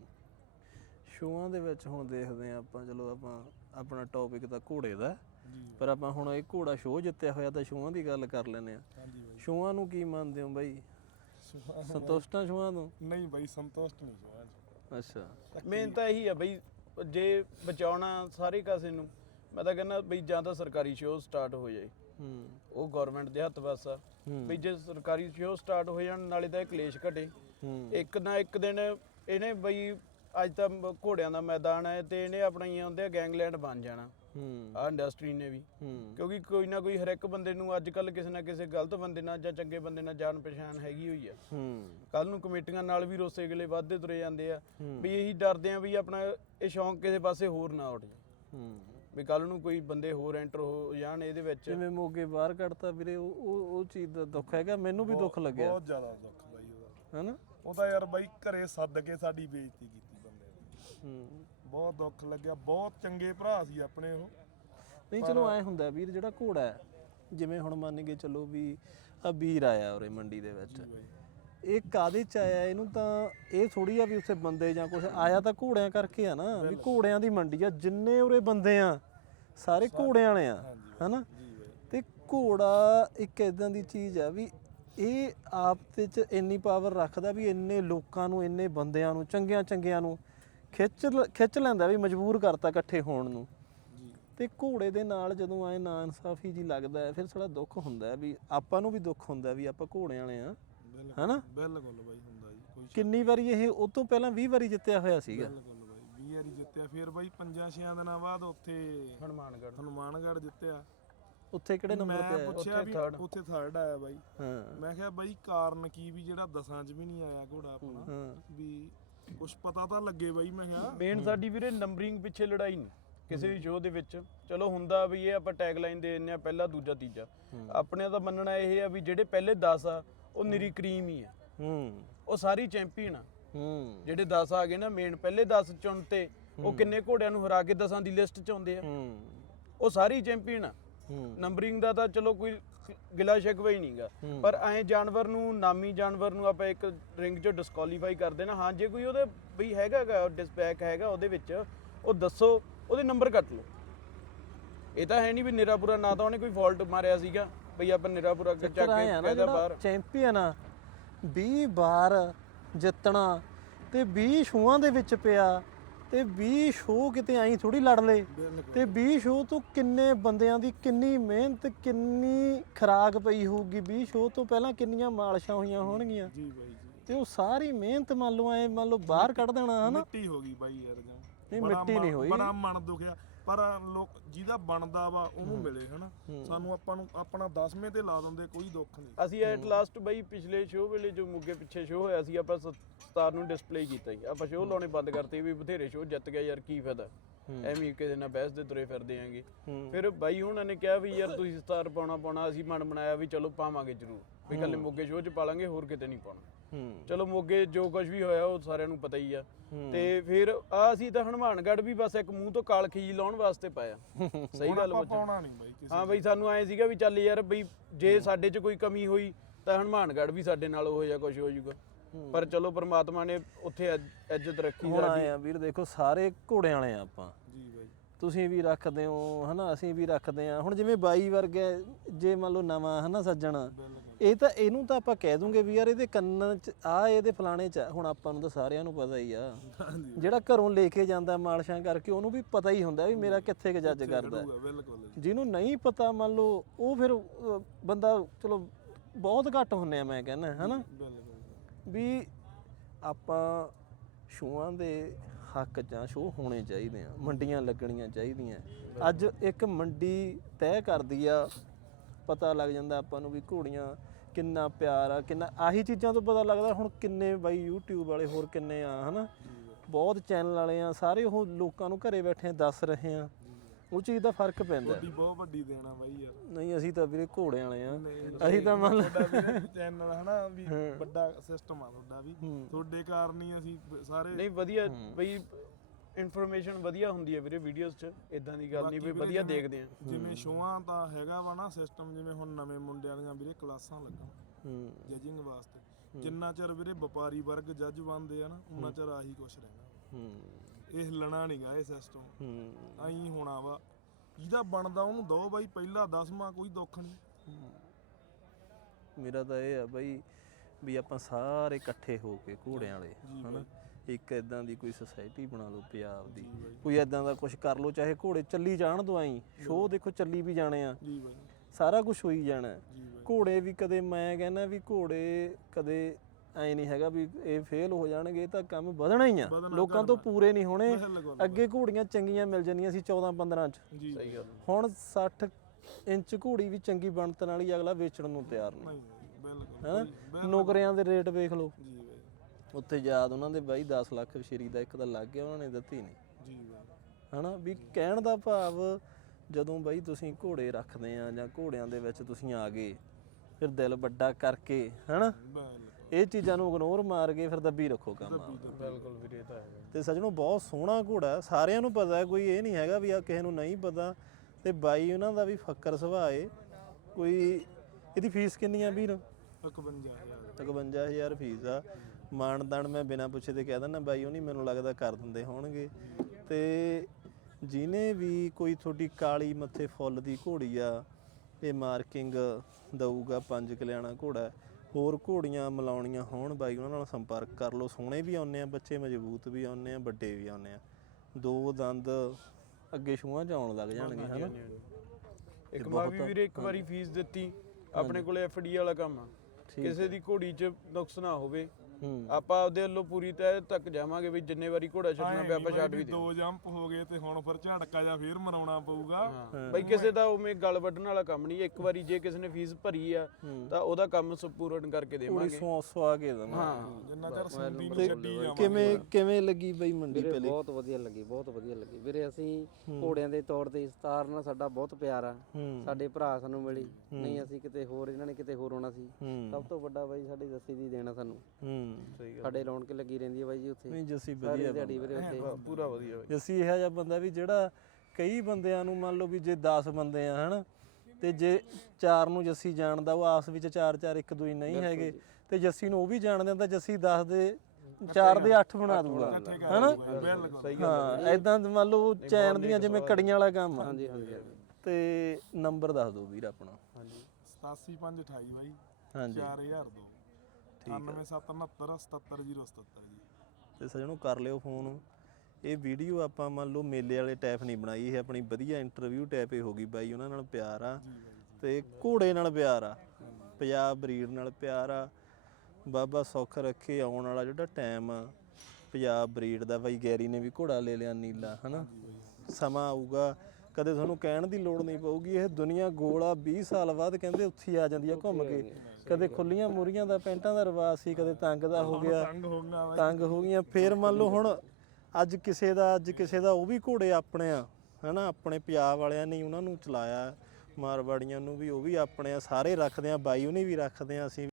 Speaker 1: ਸ਼ੋਆਂ ਦੇ ਵਿੱਚ ਹੁਣ ਦੇਖਦੇ ਆ ਆਪਾਂ ਚਲੋ ਆਪਾਂ ਆਪਣਾ ਟੌਪਿਕ ਤਾਂ ਘੋੜੇ ਦਾ
Speaker 2: ਜੀ
Speaker 1: ਪਰ ਆਪਾਂ ਹੁਣ ਇਹ ਘੋੜਾ ਸ਼ੋਅ ਜਿੱਤਿਆ ਹੋਇਆ ਤਾਂ ਸ਼ੋਆਂ ਦੀ ਗੱਲ ਕਰ ਲੈਨੇ ਆ
Speaker 2: ਹਾਂਜੀ ਬਾਈ।
Speaker 1: ਸ਼ੋਆਂ ਨੂੰ ਕੀ ਮੰਨਦੇ ਹੋ ਬਾਈ? ਸੰਤੁਸ਼ਟਾਂ ਸ਼ੋਆਂ ਤੋਂ?
Speaker 2: ਨਹੀਂ ਬਾਈ ਸੰਤੁਸ਼ਟ ਨਹੀਂ ਸ਼ੋਆਂ
Speaker 1: ਅੱਛਾ।
Speaker 3: ਮੇਨ ਤਾਂ ਇਹੀ ਆ ਬਈ ਜੇ ਬਚਾਉਣਾ ਸਾਰੇ ਕਾਸੇ ਨੂੰ ਮੈਂ ਤਾਂ ਕਹਿੰਦਾ ਬਈ ਜਾਂ ਤਾਂ ਸਰਕਾਰੀ ਸ਼ੋਅ ਸਟਾਰਟ ਹੋ ਜਾਏ।
Speaker 1: ਹੂੰ।
Speaker 3: ਉਹ ਗਵਰਨਮੈਂਟ ਦੇ ਹੱਥ ਵੱਸ ਆ। ਬਈ ਜੇ ਸਰਕਾਰੀ ਸ਼ੋਅ ਸਟਾਰਟ ਹੋ ਜਾਣ ਨਾਲੇ ਤਾਂ ਇਹ ਕਲੇਸ਼ ਘਟੇ।
Speaker 1: ਹੂੰ।
Speaker 3: ਇੱਕ ਨਾ ਇੱਕ ਦਿਨ ਇਹਨੇ ਬਈ ਅੱਜ ਤਾਂ ਘੋੜਿਆਂ ਦਾ ਮੈਦਾਨ ਹੈ ਤੇ ਇਹਨੇ ਆਪਣਾ ਹੀ ਹੁੰਦੇ ਗੈਂਗਲੈਂਡ ਬਣ ਜਾਣਾ।
Speaker 1: ਹੂੰ।
Speaker 3: ਆ ਇੰਡਸਟਰੀ ਨੇ ਵੀ।
Speaker 1: ਹੂੰ।
Speaker 3: ਕਿਉਂਕਿ ਕੋਈ ਨਾ ਕੋਈ ਹਰ ਇੱਕ ਬੰਦੇ ਨੂੰ ਅੱਜ ਕੱਲ ਕਿਸੇ ਨਾ ਕਿਸੇ ਗਲਤ ਬੰਦੇ ਨਾਲ ਜਾਂ ਚੰਗੇ ਬੰਦੇ ਨਾਲ ਜਾਣ ਪਛਾਣ ਹੈਗੀ ਹੋਈ ਆ।
Speaker 1: ਹੂੰ।
Speaker 3: ਕੱਲ ਨੂੰ ਕਮੇਟੀਆਂ ਨਾਲ ਵੀ ਰੋਸੇ ਗਲੇ ਵੱਧਦੇ ਤੁਰੇ ਜਾਂਦੇ ਆ। ਵੀ ਇਹੀ ਡਰਦੇ ਆ ਵੀ ਆਪਣਾ ਇਹ ਸ਼ੌਂਕ ਕਿਸੇ ਪਾਸੇ ਹੋਰ ਨਾ ਉੱਠ ਜਾਏ।
Speaker 1: ਹੂੰ।
Speaker 3: ਵੀ ਕੱਲ ਨੂੰ ਕੋਈ ਬੰਦੇ ਹੋਰ ਐਂਟਰ ਹੋ ਜਾਣ ਇਹਦੇ ਵਿੱਚ।
Speaker 1: ਜਿਵੇਂ ਮੋਗੇ ਬਾਹਰ ਕੱਢਤਾ ਵੀਰੇ ਉਹ ਉਹ ਚੀਜ਼ ਦਾ ਦੁੱਖ ਹੈਗਾ ਮੈਨੂੰ ਵੀ ਦੁੱਖ ਲੱਗਿਆ।
Speaker 2: ਬਹੁਤ ਜ਼ਿਆਦਾ ਦੁੱਖ ਬਾਈ ਉਹਦਾ।
Speaker 1: ਹੈਨਾ?
Speaker 2: ਉਹਦਾ ਯਾਰ ਬਾਈ ਘਰੇ ਸੱਦ ਕੇ ਸਾਡੀ ਬੇਇੱਜ਼ਤੀ ਕੀਤੀ।
Speaker 1: ਹੂੰ।
Speaker 2: ਬਹੁਤ ਦੁੱਖ ਲੱਗਿਆ ਬਹੁਤ ਚੰਗੇ ਭਰਾ ਸੀ ਆਪਣੇ ਉਹ।
Speaker 1: ਨਹੀਂ ਚਲੋ ਐ ਹੁੰਦਾ ਵੀਰ ਜਿਹੜਾ ਘੋੜਾ ਹੈ ਜਿਵੇਂ ਹੁਣ ਮੰਨ ਕੇ ਚੱਲੋ ਵੀ ਆ ਵੀਰ ਆਇਆ ਉਰੇ ਮੰਡੀ ਦੇ ਵਿੱਚ। ਇਹ ਕਾਦੇ ਚ ਆਇਆ? ਇਹਨੂੰ ਤਾਂ ਇਹ ਥੋੜੀ ਆ ਵੀ ਉੱਥੇ ਬੰਦੇ ਜਾਂ ਕੁਝ ਆਇਆ ਤਾਂ ਘੋੜਿਆਂ ਕਰਕੇ ਆ ਨਾ ਵੀ ਘੋੜਿਆਂ ਦੀ ਮੰਡੀ ਆ ਜਿੰਨੇ ਉਰੇ ਬੰਦੇ ਆ ਸਾਰੇ ਘੋੜਿਆਂ ਵਾਲੇ ਆ ਹਨਾ? ਤੇ ਘੋੜਾ ਇੱਕ ਇਦਾਂ ਦੀ ਚੀਜ਼ ਆ ਵੀ ਇਹ ਆਪ ਤੇ ਚ ਇੰਨੀ ਪਾਵਰ ਰੱਖਦਾ ਵੀ ਇੰਨੇ ਲੋਕਾਂ ਨੂੰ ਇੰਨੇ ਬੰਦਿਆਂ ਨੂੰ ਚੰਗਿਆਂ ਚੰਗਿਆਂ ਨੂੰ ਖਿੱਚ ਖਿੱਚ ਲੈਂਦਾ ਵੀ ਮਜਬੂਰ ਕਰਤਾ ਇਕੱਠੇ ਹੋਣ ਨੂੰ।
Speaker 2: ਜੀ।
Speaker 1: ਤੇ ਘੋੜੇ ਦੇ ਨਾਲ ਜਦੋਂ ਐ ਨਾ ਇਨਸਾਫੀ ਜੀ ਲੱਗਦਾ ਹੈ ਫਿਰ ਥੋੜਾ ਦੁੱਖ ਹੁੰਦਾ ਹੈ ਵੀ ਆਪਾਂ ਨੂੰ ਵੀ ਦੁੱਖ ਹੁੰਦਾ ਵੀ ਆਪਾਂ ਘੋੜਿਆਂ ਵਾਲੇ ਆ ਹਨਾ?
Speaker 2: ਬਿਲਕੁਲ ਬਾਈ ਹੁੰਦਾ ਜੀ ਕੋਈ
Speaker 1: ਕਿੰਨੀ ਵਾਰੀ ਇਹ ਉਹ ਤੋਂ ਪਹਿਲਾਂ 20 ਵਾਰੀ ਜਿੱਤਿਆ ਹੋਇਆ ਸੀਗਾ।
Speaker 2: ਬਿਲਕੁਲ ਬਾਈ 20 ਵਾਰੀ ਜਿੱਤਿਆ ਫਿਰ ਬਾਈ ਪੰਜਾਂ ਛੇਆਂ ਦਿਨਾਂ ਬਾਅਦ ਉੱਥੇ
Speaker 3: ਹਨੂਮਾਨਗੜ੍ਹ।
Speaker 2: ਹਨੂਮਾਨਗੜ੍ਹ ਜਿੱਤਿਆ।
Speaker 1: ਉੱਥੇ ਕਿਹੜੇ ਨੰਬਰ ਤੇ
Speaker 2: ਮੈਂ
Speaker 1: ਆਇਆ?
Speaker 2: ਪੁੱਛਿਆ
Speaker 3: ਉੱਥੇ
Speaker 2: ਵੀ
Speaker 3: third।
Speaker 2: ਉੱਥੇ ਥਰਡ ਆਇਆ ਬਾਈ।
Speaker 1: ਹਾਂ।
Speaker 2: ਮੈਂ ਕਿਹਾ ਬਾਈ ਕਾਰਨ ਕੀ ਵੀ ਜਿਹੜਾ ਦਸਾਂ 'ਚ ਵੀ ਨਹੀਂ ਆਇਆ ਘੋੜਾ ਆਪਣਾ? ਵੀ ਕੁਝ ਪਤਾ ਤਾਂ ਲੱਗੇ ਬਾਈ ਮੈਂ ਕਿਹਾ।
Speaker 3: ਮੇਨ ਸਾਡੀ ਵੀਰੇ ਨੰਬਰਿੰਗ ਪਿੱਛੇ ਲੜਾਈ ਨਹੀਂ ਕਿਸੇ ਵੀ ਸ਼ੋਅ ਦੇ ਵਿੱਚ। ਚਲੋ ਹੁੰਦਾ ਵੀ ਇਹ ਆਪਾਂ ਟੈਗ ਲਾਈਨ ਦੇ ਦਿੰਦੇ ਆ ਪਹਿਲਾ ਦੂਜਾ ਤੀਜਾ। ਆਪਣੇ ਦਾ ਮੰਨਣਾ ਇਹ ਆ ਵੀ ਜਿਹੜੇ ਪਹਿਲੇ 10 ਆ ਉਹ ਨਿਰੀ ਕਰੀਮ ਹੀ ਆ।
Speaker 1: ਹੂੰ।
Speaker 3: ਉਹ ਸਾਰੀ ਚੈਂਪੀਅਨ ਆ।
Speaker 1: ਹੂੰ।
Speaker 3: ਜਿਹੜੇ 10 ਆ ਗਏ ਨਾ ਮੇਨ ਪਹਿਲੇ 10 ਚੁਣ ਤੇ ਉਹ ਕਿੰਨੇ ਘੋੜਿਆਂ ਨੂੰ ਹਰਾ ਕੇ ਦਸਾਂ ਦੀ ਲਿਸਟ 'ਚ ਆਉਂਦੇ ਆ।
Speaker 1: ਹੂੰ।
Speaker 3: ਉਹ ਸਾਰੀ ਚੈਂਪੀਅਨ ਆ।
Speaker 1: ਹੂੰ।
Speaker 3: ਨੰਬਰਿੰਗ ਦਾ ਤਾਂ ਚਲੋ ਕੋਈ ਗਿਲਾ ਸ਼ਿਕਵਾ ਹੀ ਨਹੀਂਗਾ। ਪਰ ਐ ਜਾਨਵਰ ਨੂੰ ਨਾਮੀ ਜਾਨਵਰ ਨੂੰ ਆਪਾਂ ਇੱਕ ਰਿੰਗ 'ਚੋਂ ਡਿਸਕੁਆਲੀਫਾਈ ਕਰਦੇ ਨਾ ਹਾਂ ਜੇ ਕੋਈ ਉਹਦੇ ਬਈ ਹੈਗਾਗਾ ਡਿਸਪੈਕ ਹੈਗਾ ਉਹਦੇ ਵਿੱਚ ਉਹ ਦੱਸੋ ਉਹਦੇ ਨੰਬਰ ਕੱਟ ਲਓ। ਇਹ ਤਾਂ ਹੈ ਨਹੀਂ ਵੀ ਨਿਰਾਪੁਰਾ ਨਾ ਤਾਂ ਉਹਨੇ ਕੋਈ ਫਾਲਟ ਮਾਰਿਆ ਸੀਗਾ ਬਈ ਆਪਾਂ ਨਿਰਾਪੁਰਾ ਚੱਕ ਕੇ ਕਹਿਦਾ ਬਾਹਰ।
Speaker 1: ਚੈਂਪੀਅਨ ਆ 20 ਵਾਰ ਜਿੱਤਣਾ ਤੇ 20 ਸ਼ੋਆਂ ਦੇ ਵਿੱਚ ਪਿਆ। ਤੇ 20 ਸ਼ੋਅ ਕਿਤੇ ਆਈ ਥੋੜੀ ਲੜ ਲੇ। ਤੇ 20 ਸ਼ੋਅ ਤੋਂ ਕਿੰਨੇ ਬੰਦਿਆਂ ਦੀ ਕਿੰਨੀ ਮਿਹਨਤ ਕਿੰਨੀ ਖਰਾਕ ਪਈ ਹੋਊਗੀ? 20 ਸ਼ੋਅ ਤੋਂ ਪਹਿਲਾਂ ਕਿੰਨੀਆਂ ਮਾਲਸ਼ਾਂ ਹੋਈਆਂ ਹੋਣਗੀਆਂ?
Speaker 2: ਜੀ ਬਾਈ ਜੀ।
Speaker 1: ਤੇ ਉਹ ਸਾਰੀ ਮਿਹਨਤ ਮੰਨ ਲਓ ਐ ਮੰਨ ਲਓ ਬਾਹਰ ਕੱਢ ਦੇਣਾ ਹਨਾ?
Speaker 2: ਮਿੱਟੀ ਹੋ ਗਈ ਬਾਈ ਯਾਰ ਜਾਂ
Speaker 1: ਨਹੀਂ, ਮਿੱਟੀ ਨਹੀਂ ਹੋਈ।
Speaker 2: ਬੜਾ ਮਨ ਦੁਖਿਆ। ਪਰ ਲੋਕ ਜਿਹਦਾ ਬਣਦਾ ਵਾ ਉਹਨੂੰ ਮਿਲੇ ਹਨਾ? ਸਾਨੂੰ ਆਪਾਂ ਨੂੰ ਆਪਣਾ 10ਵੇਂ ਤੇ ਲਾ ਦਿੰਦੇ ਕੋਈ ਦੁੱਖ ਨਹੀਂ।
Speaker 3: ਅਸੀਂ ਐਟ ਲਾਸਟ ਬਈ ਪਿਛਲੇ ਸ਼ੋਅ ਵੇਲੇ ਜੋ ਮੁੱਗੇ ਪਿੱਛੇ ਸ਼ੋਅ ਹੋਇਆ ਸੀ ਆਪਾਂ ਸ- ਸਤਾਰ ਨੂੰ ਡਿਸਪਲੇ ਕੀਤਾ ਸੀ। ਆਪਾਂ ਸ਼ੋਅ ਲਾਉਣੇ ਬੰਦ ਕਰਤੇ ਵੀ ਬਥੇਰੇ ਸ਼ੋਅ ਜਿੱਤ ਗਿਆ ਯਾਰ ਕੀ ਫਾਇਦਾ? ਐਵੇਂ ਹੀ ਕਿਸੇ ਨਾਲ ਬਹਿਸ ਦੇ ਤੁਰੇ ਫਿਰਦੇ ਆਂਗੇ। ਫਿਰ ਬਾਈ ਉਹਨਾਂ ਨੇ ਕਿਹਾ ਵੀ ਯਾਰ ਤੁਸੀਂ ਸਤਾਰ ਪਾਉਣਾ ਪਾਉਣਾ ਅਸੀਂ ਮਨ ਬਣਾਇਆ ਵੀ ਚਲੋ ਪਾਵਾਂਗੇ ਜ਼ਰੂਰ। ਵੀ ਕੱਲੇ ਮੋਗੇ ਸ਼ੋਅ 'ਚ ਪਾਲਾਂਗੇ ਹੋਰ ਕਿਤੇ ਨਹੀਂ ਪਾਉਣਾ। ਚਲੋ ਮੋਗੇ ਜੋ ਕੁਝ ਵੀ ਹੋਇਆ ਉਹ ਸਾਰਿਆਂ ਨੂੰ ਪਤਾ ਹੀ ਆ। ਤੇ ਫਿਰ ਆ ਅਸੀਂ ਤਾਂ ਹਨੂਮਾਨਗੜ੍ਹ ਵੀ ਬਸ ਇੱਕ ਮੂੰਹ ਤੋਂ ਕਾਲ ਖੀਜ ਲਾਉਣ ਵਾਸਤੇ ਪਾਇਆ ਸਹੀ
Speaker 2: ਹੁਣ
Speaker 3: ਗੱਲ ਬੱਚਾ।
Speaker 2: ਪਾਉਣਾ ਨਹੀਂ ਬਾਈ ਕਿਸੇ
Speaker 3: ਹਾਂ ਬਈ ਸਾਨੂੰ ਐ ਸੀਗਾ ਵੀ ਚੱਲ ਯਾਰ ਬਈ ਜੇ ਸਾਡੇ 'ਚ ਕੋਈ ਕਮੀ ਹੋਈ ਤਾਂ ਹਨੂਮਾਨਗੜ੍ਹ ਵੀ ਸਾਡੇ ਨਾਲ ਉਹ ਜਾਂ ਕੁਝ ਹੋ ਜਾਊਗਾ। ਪਰ ਚਲੋ ਪ੍ਰਮਾਤਮਾ ਨੇ ਉੱਥੇ ਇੱਜ਼- ਇੱਜ਼ਤ ਰੱਖੀ
Speaker 1: ਹੁਣ
Speaker 3: ਸਾਡੀ।
Speaker 1: ਆਏ ਆ ਵੀਰ ਦੇਖੋ ਸਾਰੇ ਘੋੜਿਆਂ ਵਾਲੇ ਆ ਆਪਾਂ। ਤੁਸੀਂ ਵੀ ਰੱਖਦੇ ਹੋ ਹਨਾ? ਅਸੀਂ ਵੀ ਰੱਖਦੇ ਆ ਹੁਣ ਜਿਵੇਂ ਬਾਈ ਵਰਗੇ ਜੇ ਮੰਨ ਲਓ ਨਵਾਂ ਹਨਾ ਸੱਜਣ? ਇਹ ਤਾਂ ਇਹਨੂੰ ਤਾਂ ਆਪਾਂ ਕਹਿ ਦੂੰਗੇ ਵੀ ਯਾਰ ਇਹਦੇ ਕੰਨ ਚ ਆ ਇਹਦੇ ਫਲਾਣੇ ਚ ਆ। ਹੁਣ ਆਪਾਂ ਨੂੰ ਤਾਂ ਸਾਰਿਆਂ ਨੂੰ ਪਤਾ ਹੀ ਆ। ਜਿਹੜਾ ਘਰੋਂ ਲੈ ਕੇ ਜਾਂਦਾ ਮਾਲਸ਼ਾਂ ਕਰਕੇ ਉਹਨੂੰ ਵੀ ਪਤਾ ਹੀ ਹੁੰਦਾ ਵੀ ਮੇਰਾ ਕਿੱਥੇ ਕੁ ਜੱਜ ਕਰਦਾ।
Speaker 2: ਹੋਊਗਾ ਬਿਲਕੁਲ। ਜੀ।
Speaker 1: ਜਿਹਨੂੰ ਨਹੀਂ ਪਤਾ ਮੰਨ ਲਓ ਉਹ ਫਿਰ ਅਹ, ਬੰਦਾ ਚਲੋ ਬਹੁਤ ਘੱਟ ਹੁੰਨੇ ਆ ਮੈਂ ਕਹਿੰਦਾ ਹਨਾ?
Speaker 2: ਬਿਲਕੁਲ।
Speaker 1: ਵੀ ਆਪਾਂ ਸ਼ੋਆਂ ਦੇ ਹੱਕ ਜਾਂ ਸ਼ੋ ਹੋਣੇ ਚਾਹੀਦੇ ਆ, ਮੰਡੀਆਂ ਲੱਗਣੀਆਂ ਚਾਹੀਦੀਆਂ। ਅੱਜ ਇੱਕ ਮੰਡੀ ਤੈਅ ਕਰਦੀ ਆ, ਪਤਾ ਲੱਗ ਜਾਂਦਾ ਆਪਾਂ ਨੂੰ ਵੀ ਘੋੜੀਆਂ ਕਿੰਨਾ ਪਿਆਰ ਆ, ਕਿੰਨਾ, ਆਹੀ ਚੀਜ਼ਾਂ ਤੋਂ ਪਤਾ ਲੱਗਦਾ ਹੁਣ ਕਿੰਨੇ ਬਾਈ YouTube ਵਾਲੇ ਹੋਰ ਕਿੰਨੇ ਆ, ਹਨਾ? ਬਹੁਤ ਚੈਨਲ ਵਾਲੇ ਆ, ਸਾਰੇ ਉਹ ਲੋਕਾਂ ਨੂੰ ਘਰੇ ਬੈਠੇ ਦੱਸ ਰਹੇ ਆ। ਉਹ ਚੀਜ਼ ਦਾ ਫ਼ਰਕ ਪੈਂਦਾ।
Speaker 2: ਵੱਡੀ ਬਹੁਤ ਵੱਡੀ ਦੇਣਾ ਬਾਈ ਯਾਰ।
Speaker 1: ਨਹੀਂ ਅਸੀਂ ਤਾਂ ਵੀਰੇ ਘੋੜਿਆਂ ਵਾਲੇ ਆ। ਅਸੀਂ ਤਾਂ ਮੰਨ
Speaker 2: ਚੈਨਲ ਹਨਾ ਵੀ ਵੱਡਾ ਸਿਸਟਮ ਆ ਤੁਹਾਡਾ ਵੀ। ਤੁਹਾਡੇ ਕਾਰਨ ਹੀ ਅਸੀਂ ਬ- ਸਾਰੇ
Speaker 3: ਨਹੀਂ ਵਧੀਆ ਬਈ ਇਨਫੋਰਮੇਸ਼ਨ ਵਧੀਆ ਹੁੰਦੀ ਹੈ ਵੀਰੇ ਵੀਡੀਓਜ਼ 'ਚ ਇਦਾਂ ਦੀ ਗੱਲ ਨਹੀਂ ਵੀ ਵਧੀਆ
Speaker 2: ਜਿਵੇਂ-
Speaker 3: ਦੇਖਦੇ ਆ।
Speaker 2: ਜਿਵੇਂ ਸ਼ੋਆਂ ਤਾਂ ਹੈਗਾ ਵਾ ਨਾ ਸਿਸਟਮ ਜਿਵੇਂ ਹੁਣ ਨਵੇਂ ਮੁੰਡਿਆਂ ਦੀਆਂ ਵੀਰੇ ਕਲਾਸਾਂ ਲੱਗਣ।
Speaker 1: ਹੂੰ।
Speaker 2: ਜੱਜਿੰਗ ਵਾਸਤੇ। ਜਿੰਨਾ ਚਿਰ ਵੀਰੇ ਵਪਾਰੀ ਵਰਗ ਜੱਜ ਬਣਦੇ ਆ ਨਾ ਉਹਨਾਂ ਚਿਰ ਆਹੀ ਕੁਛ ਰਹਿਣਾ।
Speaker 1: ਹੂੰ।
Speaker 2: ਇਹ ਹਿੱਲਣਾ ਨਹੀਂਗਾ ਇਹ ਸਿਸਟਮ
Speaker 1: ਹੂੰ।
Speaker 2: ਐਂ ਹੋਣਾ ਵਾ। ਜਿਹਦਾ ਬਣਦਾ ਉਹਨੂੰ ਦੋ ਬਾਈ ਪਹਿਲਾ ਦਸਵਾਂ ਕੋਈ ਦੁੱਖ ਨਹੀਂ
Speaker 1: ਮੇਰਾ ਤਾਂ ਇਹ ਆ ਬਈ ਵੀ ਆਪਾਂ ਸਾਰੇ ਇਕੱਠੇ ਹੋ ਕੇ ਘੋੜਿਆਂ ਵਾਲੇ ਹਨਾ? ਇੱਕ ਇਦਾਂ ਦੀ ਕੋਈ ਸੁਸਾਇਟੀ ਬਣਾ ਲਓ ਪੰਜਾਬ ਦੀ। ਕੋਈ ਇਦਾਂ ਦਾ ਕੁਝ ਕਰ ਲਓ ਚਾਹੇ ਘੋੜੇ ਚੱਲੀ ਜਾਣ ਦੋ ਆਈ ਸ਼ੋਅ ਦੇਖੋ ਚੱਲੀ ਵੀ ਜਾਣੇ ਆ।
Speaker 2: ਜੀ ਬਾਈ।
Speaker 1: ਸਾਰਾ ਕੁਝ ਹੋਈ ਜਾਣਾ। ਘੋੜੇ ਵੀ ਕਦੇ ਮੈਂ ਕਹਿੰਦਾ ਵੀ ਘੋੜੇ ਕਦੇ ਐ ਨਹੀਂ ਹੈਗਾ ਵੀ ਇਹ ਫੇਲ ਹੋ ਜਾਣਗੇ ਤਾਂ ਕੰਮ ਵਧਣਾ ਹੀ ਆ। ਲੋਕਾਂ ਤੋਂ ਪੂਰੇ ਨਹੀਂ ਹੋਣੇ। ਅੱਗੇ ਘੋੜੀਆਂ ਚੰਗੀਆਂ ਮਿਲ ਜਾਂਦੀਆਂ ਸੀ 14 15 ਚ।
Speaker 3: ਸਹੀ ਗੱਲ।
Speaker 1: ਹੁਣ 60 ਇੰਚ ਘੋੜੀ ਵੀ ਚੰਗੀ ਬਣਤਨ ਵਾਲੀ ਅਗਲਾ ਵੇਚਣ ਨੂੰ ਤਿਆਰ ਨਹੀਂ
Speaker 2: ਬਿਲਕੁਲ।
Speaker 1: ਨੌਕਰੀਆਂ ਦੇ ਰੇਟ ਵੇਖ ਲਓ।
Speaker 2: ਜੀ ਬਾਈ।
Speaker 1: ਉੱਥੇ ਯਾਦ ਉਹਨਾਂ ਦੇ ਬਾਈ 10 ਲੱਖ ਸ਼ਰੀ ਦਾ ਇੱਕ ਦਾ ਲੱਗ ਗਿਆ ਉਹਨਾਂ ਨੇ ਦਿੱਤੀ ਨਹੀਂ।
Speaker 2: ਜੀ ਬਾਈ।
Speaker 1: ਹਨਾ? ਵੀ ਕਹਿਣ ਦਾ ਭਾਵ ਜਦੋਂ ਬਾਈ ਤੁਸੀਂ ਘੋੜੇ ਰੱਖਦੇ ਆ ਜਾਂ ਘੋੜਿਆਂ ਦੇ ਵਿੱਚ ਤੁਸੀਂ ਆ ਗਏ ਫਿਰ ਦਿਲ ਵੱਡਾ ਕਰਕੇ ਹਨਾ?
Speaker 2: ਬਿਲਕੁਲ।
Speaker 1: ਇਹ ਚੀਜ਼ਾਂ ਨੂੰ ਇਗਨੋਰ ਮਾਰ ਕੇ ਫਿਰ ਦੱਬੀ ਰੱਖੋ ਕੰਮ।
Speaker 3: ਬਿਲਕੁਲ ਵੀਰੇ ਤਾਂ ਹੈਗਾ
Speaker 1: ਤੇ ਸੱਜਣੋ ਬਹੁਤ ਸੋਹਣਾ ਘੋੜਾ ਸਾਰਿਆਂ ਨੂੰ ਪਤਾ ਹੈ, ਕੋਈ ਇਹ ਨਹੀਂ ਹੈਗਾ ਵੀ ਆ ਕਿਸੇ ਨੂੰ ਨਹੀਂ ਪਤਾ। ਤੇ ਬਾਈ ਉਹਨਾਂ ਦਾ ਵੀ ਫੱਕਰ ਸੁਭਾਅ ਏ। ਕੋਈ ਇਹਦੀ ਫੀਸ ਕਿੰਨੀ ਆ ਵੀਰ?
Speaker 2: 51000
Speaker 1: 51000 ਫੀਸ ਆ। ਮਾਨਦਾਨ ਮੈਂ ਬਿਨਾਂ ਪੁੱਛੇ ਤੇ ਕਹਿ ਦਿੰਦਾ ਬਾਈ ਉਹ ਨਹੀਂ ਮੈਨੂੰ ਲੱਗਦਾ ਕਰ ਦਿੰਦੇ ਹੋਣਗੇ। ਤੇ ਜਿਹਨੇ ਵੀ ਕੋਈ ਤੁਹਾਡੀ ਕਾਲੀ ਮੱਥੇ ਫੁੱਲ ਦੀ ਘੋੜੀ ਆ ਇਹ ਮਾਰਕਿੰਗ ਦਊਗਾ ਪੰਜ ਕਲਿਆਣਾ ਘੋੜਾ। ਹੋਰ ਘੋੜੀਆਂ ਮਿਲਾਉਣੀਆਂ ਹੋਣ ਬਾਈ ਉਹਨਾਂ ਨਾਲ ਸੰਪਰਕ ਕਰ ਲਓ। ਸੋਹਣੇ ਵੀ ਆਉਂਦੇ ਆ ਬੱਚੇ ਮਜ਼ਬੂਤ ਵੀ ਆਉਂਦੇ ਆ ਵੱਡੇ ਵੀ ਆਉਂਦੇ ਆ। ਦੋ ਦੰਦ ਅੱਗੇ ਛੂਆਂ ਚ ਆਉਣ ਲੱਗ ਜਾਣਗੇ ਹਨਾ?
Speaker 3: ਇੱਕ ਵਾਰ ਵੀ ਵੀਰੇ ਇੱਕ ਵਾਰੀ ਫੀਸ ਦਿੱਤੀ ਆਪਣੇ ਕੋਲੇ ਐਫਡੀ ਵਾਲਾ ਕੰਮ ਆ। ਕਿਸੇ ਦੀ ਘੋੜੀ 'ਚ ਨੁਕਸ ਨਾ ਹੋਵੇ ਆਪਾਂ ਆਪਦੇ ਵੱਲੋਂ ਪੂਰੀ ਤਹਿ ਤੱਕ ਜਾਵਾਂਗੇ ਵੀ ਜਿੰਨੇ ਵਾਰੀ ਘੋੜਾ ਛੱਡਣਾ ਪਿਆ ਆਪਾਂ ਛੱਡ ਵੀ ਦੇ
Speaker 2: ਦੋ ਜੰਪ ਹੋ ਗਏ ਤੇ ਹੁਣ ਫਿਰ ਝਟਕਾ ਜਾਂ ਫੇਰ ਮਰਾਉਣਾ ਪਊਗਾ।
Speaker 3: ਬਈ ਕਿਸੇ ਦਾ ਉਵੇਂ ਗਲ ਵੱਢਣ ਵਾਲਾ ਕੰਮ ਨਹੀਂ ਇੱਕ ਵਾਰੀ ਜੇ ਕਿਸੇ ਨੇ ਫੀਸ ਭਰੀ ਆ ਤਾਂ ਉਹਦਾ ਕੰਮ ਸੰਪੂਰਨ ਕਰਕੇ ਦੇਵਾਂਗੇ।
Speaker 1: ਸਵਾ ਸਵਾ ਕੇ ਦਵਾਂ
Speaker 3: ਹਾਂ।
Speaker 2: ਜਿੰਨਾ ਚਿਰ ਸਿੰਦੀ ਨੂੰ ਛੱਡੀ ਜਾਵਾਂਗੇ।
Speaker 1: ਕਿਵੇਂ ਕਿਵੇਂ ਲੱਗੀ ਬਈ ਮੰਡੀ ਪਹਿਲੇ?
Speaker 5: ਬਹੁਤ ਵਧੀਆ ਲੱਗੀ ਬਹੁਤ ਵਧੀਆ ਲੱਗੀ। ਵੀਰੇ ਅਸੀਂ ਘੋੜਿਆਂ ਦੇ ਤੌਰ ਤੇ ਸਤਾਰ ਨਾਲ ਸਾਡਾ ਬਹੁਤ ਪਿਆਰ ਆ। ਸਾਡੇ ਭਰਾ ਸਾਨੂੰ ਮਿਲੀ। ਨਹੀਂ ਅਸੀਂ ਕਿਤੇ ਹੋਰ ਇਹਨਾਂ ਨੇ ਕਿਤੇ ਹੋਰ ਆਉਣਾ ਸੀ। ਸਭ ਤੋਂ ਵੱਡਾ ਬਾਈ ਸਾਡੀ ਦੱਸੀ ਦੀ ਦੇਣਾ ਸਾਨੂੰ।
Speaker 1: ਹੂੰ।
Speaker 3: ਸਹੀ ਗੱਲ
Speaker 5: ਸਾਡੇ ਰੌਣਕ ਲੱਗੀ ਰਹਿੰਦੀ ਹੈ ਬਾਈ ਜੀ ਉੱਥੇ।
Speaker 1: ਨਹੀਂ ਜੱਸੀ ਵਧੀਆ
Speaker 5: ਦਿਹਾੜੀ ਵੀਰੇ ਉੱਥੇ।
Speaker 3: ਪੂਰਾ ਵਧੀਆ ਬਾਈ।
Speaker 1: ਜੱਸੀ ਇਹੋ ਜਿਹਾ ਬੰਦਾ ਵੀ ਜਿਹੜਾ ਕਈ ਬੰਦਿਆਂ ਨੂੰ ਮੰਨ ਲਓ ਵੀ ਜੇ 10 ਬੰਦੇ ਆ ਹਨਾ ਤੇ ਜੇ ਚਾਰ ਨੂੰ ਜੱਸੀ ਜਾਣਦਾ ਉਹ ਆਪਸ ਵਿੱਚ ਚਾਰ ਚਾਰ ਇੱਕ ਦੂਈ ਨਹੀਂ ਹੈਗੇ ਤੇ ਜੱਸੀ ਨੂੰ ਉਹ ਵੀ ਜਾਣਦੇ ਆ ਤਾਂ ਜੱਸੀ 10 ਦੇ 4 ਦੇ 8 ਬਣਾ ਦੂਗਾ ਹਨਾ? ਹਾਂ। ਐਦਾਂ ਮੰਨ ਲਓ ਚੈਨ ਦੀਆਂ ਜਿਵੇਂ ਕੜੀਆਂ ਵਾਲਾ ਕੰਮ ਆ।
Speaker 5: ਹਾਂਜੀ ਹਾਂਜੀ ਹਾਂਜੀ।
Speaker 1: ਤੇ ਨੰਬਰ ਦੱਸ ਦਿਓ ਵੀਰ ਆਪਣਾ।
Speaker 2: 87528 ਬਾਈ।
Speaker 1: ਹਾਂਜੀ।
Speaker 2: 4002 9769 77077 ਜੀ
Speaker 1: ਤੇ ਸਜਣੋ ਕਰ ਲਿਓ ਫੋਨ ਇਹ ਵੀਡੀਓ ਆਪਾਂ ਮੰਨ ਲਓ ਮੇਲੇ ਵਾਲੇ ਟਾਈਪ ਨਹੀਂ ਬਣਾਈ ਇਹ ਆਪਣੀ ਵਧੀਆ ਇੰਟਰਵਿਊ ਟਾਈਪ ਹੀ ਹੋ ਗਈ ਬਾਈ ਉਹਨਾਂ ਨਾਲ ਪਿਆਰ ਆ ਤੇ ਘੋੜੇ ਨਾਲ ਪਿਆਰ ਆ ਪੰਜਾਬ ਬਰੀਡ ਨਾਲ ਪਿਆਰ ਆ ਬਾਬਾ ਸੁੱਖ ਰੱਖੇ ਆਉਣ ਵਾਲਾ ਜਿਹੜਾ ਟਾਈਮ ਆ ਪੰਜਾਬ ਬਰੀਡ ਦਾ ਬਾਈ ਗੈਰੀ ਨੇ ਵੀ ਘੋੜਾ ਲੈ ਲਿਆ ਨੀਲਾ ਹਨਾ ਸਮਾਂ ਆਊਗਾ ਕਦੇ ਤੁਹਾਨੂੰ ਕਹਿਣ ਦੀ ਲੋੜ ਨਹੀਂ ਪਊਗੀ ਇਹ ਦੁਨੀਆ ਗੋਲਾ 20 ਸਾਲ ਬਾਅਦ ਕਹਿੰਦੇ ਉੱਥੇ ਆ ਜਾਂਦੀ ਆ ਘੁੰਮ ਕੇ ਕਦੇ ਖੁੱਲੀਆਂ ਮੂਰੀਆਂ ਦਾ, ਪੈਂਟਾਂ ਦਾ ਰਿਵਾਜ ਸੀ, ਕਦੇ ਤੰਗ ਦਾ ਹੋ ਗਿਆ,
Speaker 2: ਤੰਗ ਹੋ ਗਿਆ ਬਾਈ
Speaker 1: ਤੰਗ ਹੋ ਗਈਆਂ। ਫੇਰ ਮੰਨ ਲਓ ਹੁਣ ਅੱਜ ਕਿਸੇ ਦਾ, ਅੱਜ ਕਿਸੇ ਦਾ ਉਹ ਵੀ ਘੋੜੇ ਆਪਣੇ ਆ, ਹਨਾ, ਆਪਣੇ ਪੰਜਾਬ ਵਾਲਿਆਂ ਨੇ ਹੀ ਉਹਨਾਂ ਨੂੰ ਚਲਾਇਆ, ਮਾਰਵਾੜੀਆਂ ਨੂੰ ਵੀ ਉਹ ਵੀ ਆਪਣੇ ਆ, ਸਾਰੇ ਰੱਖਦੇ ਆ, ਬਾਈ ਉਹਨੇ ਵੀ ਰੱਖਦੇ ਆ, ਅਸੀਂ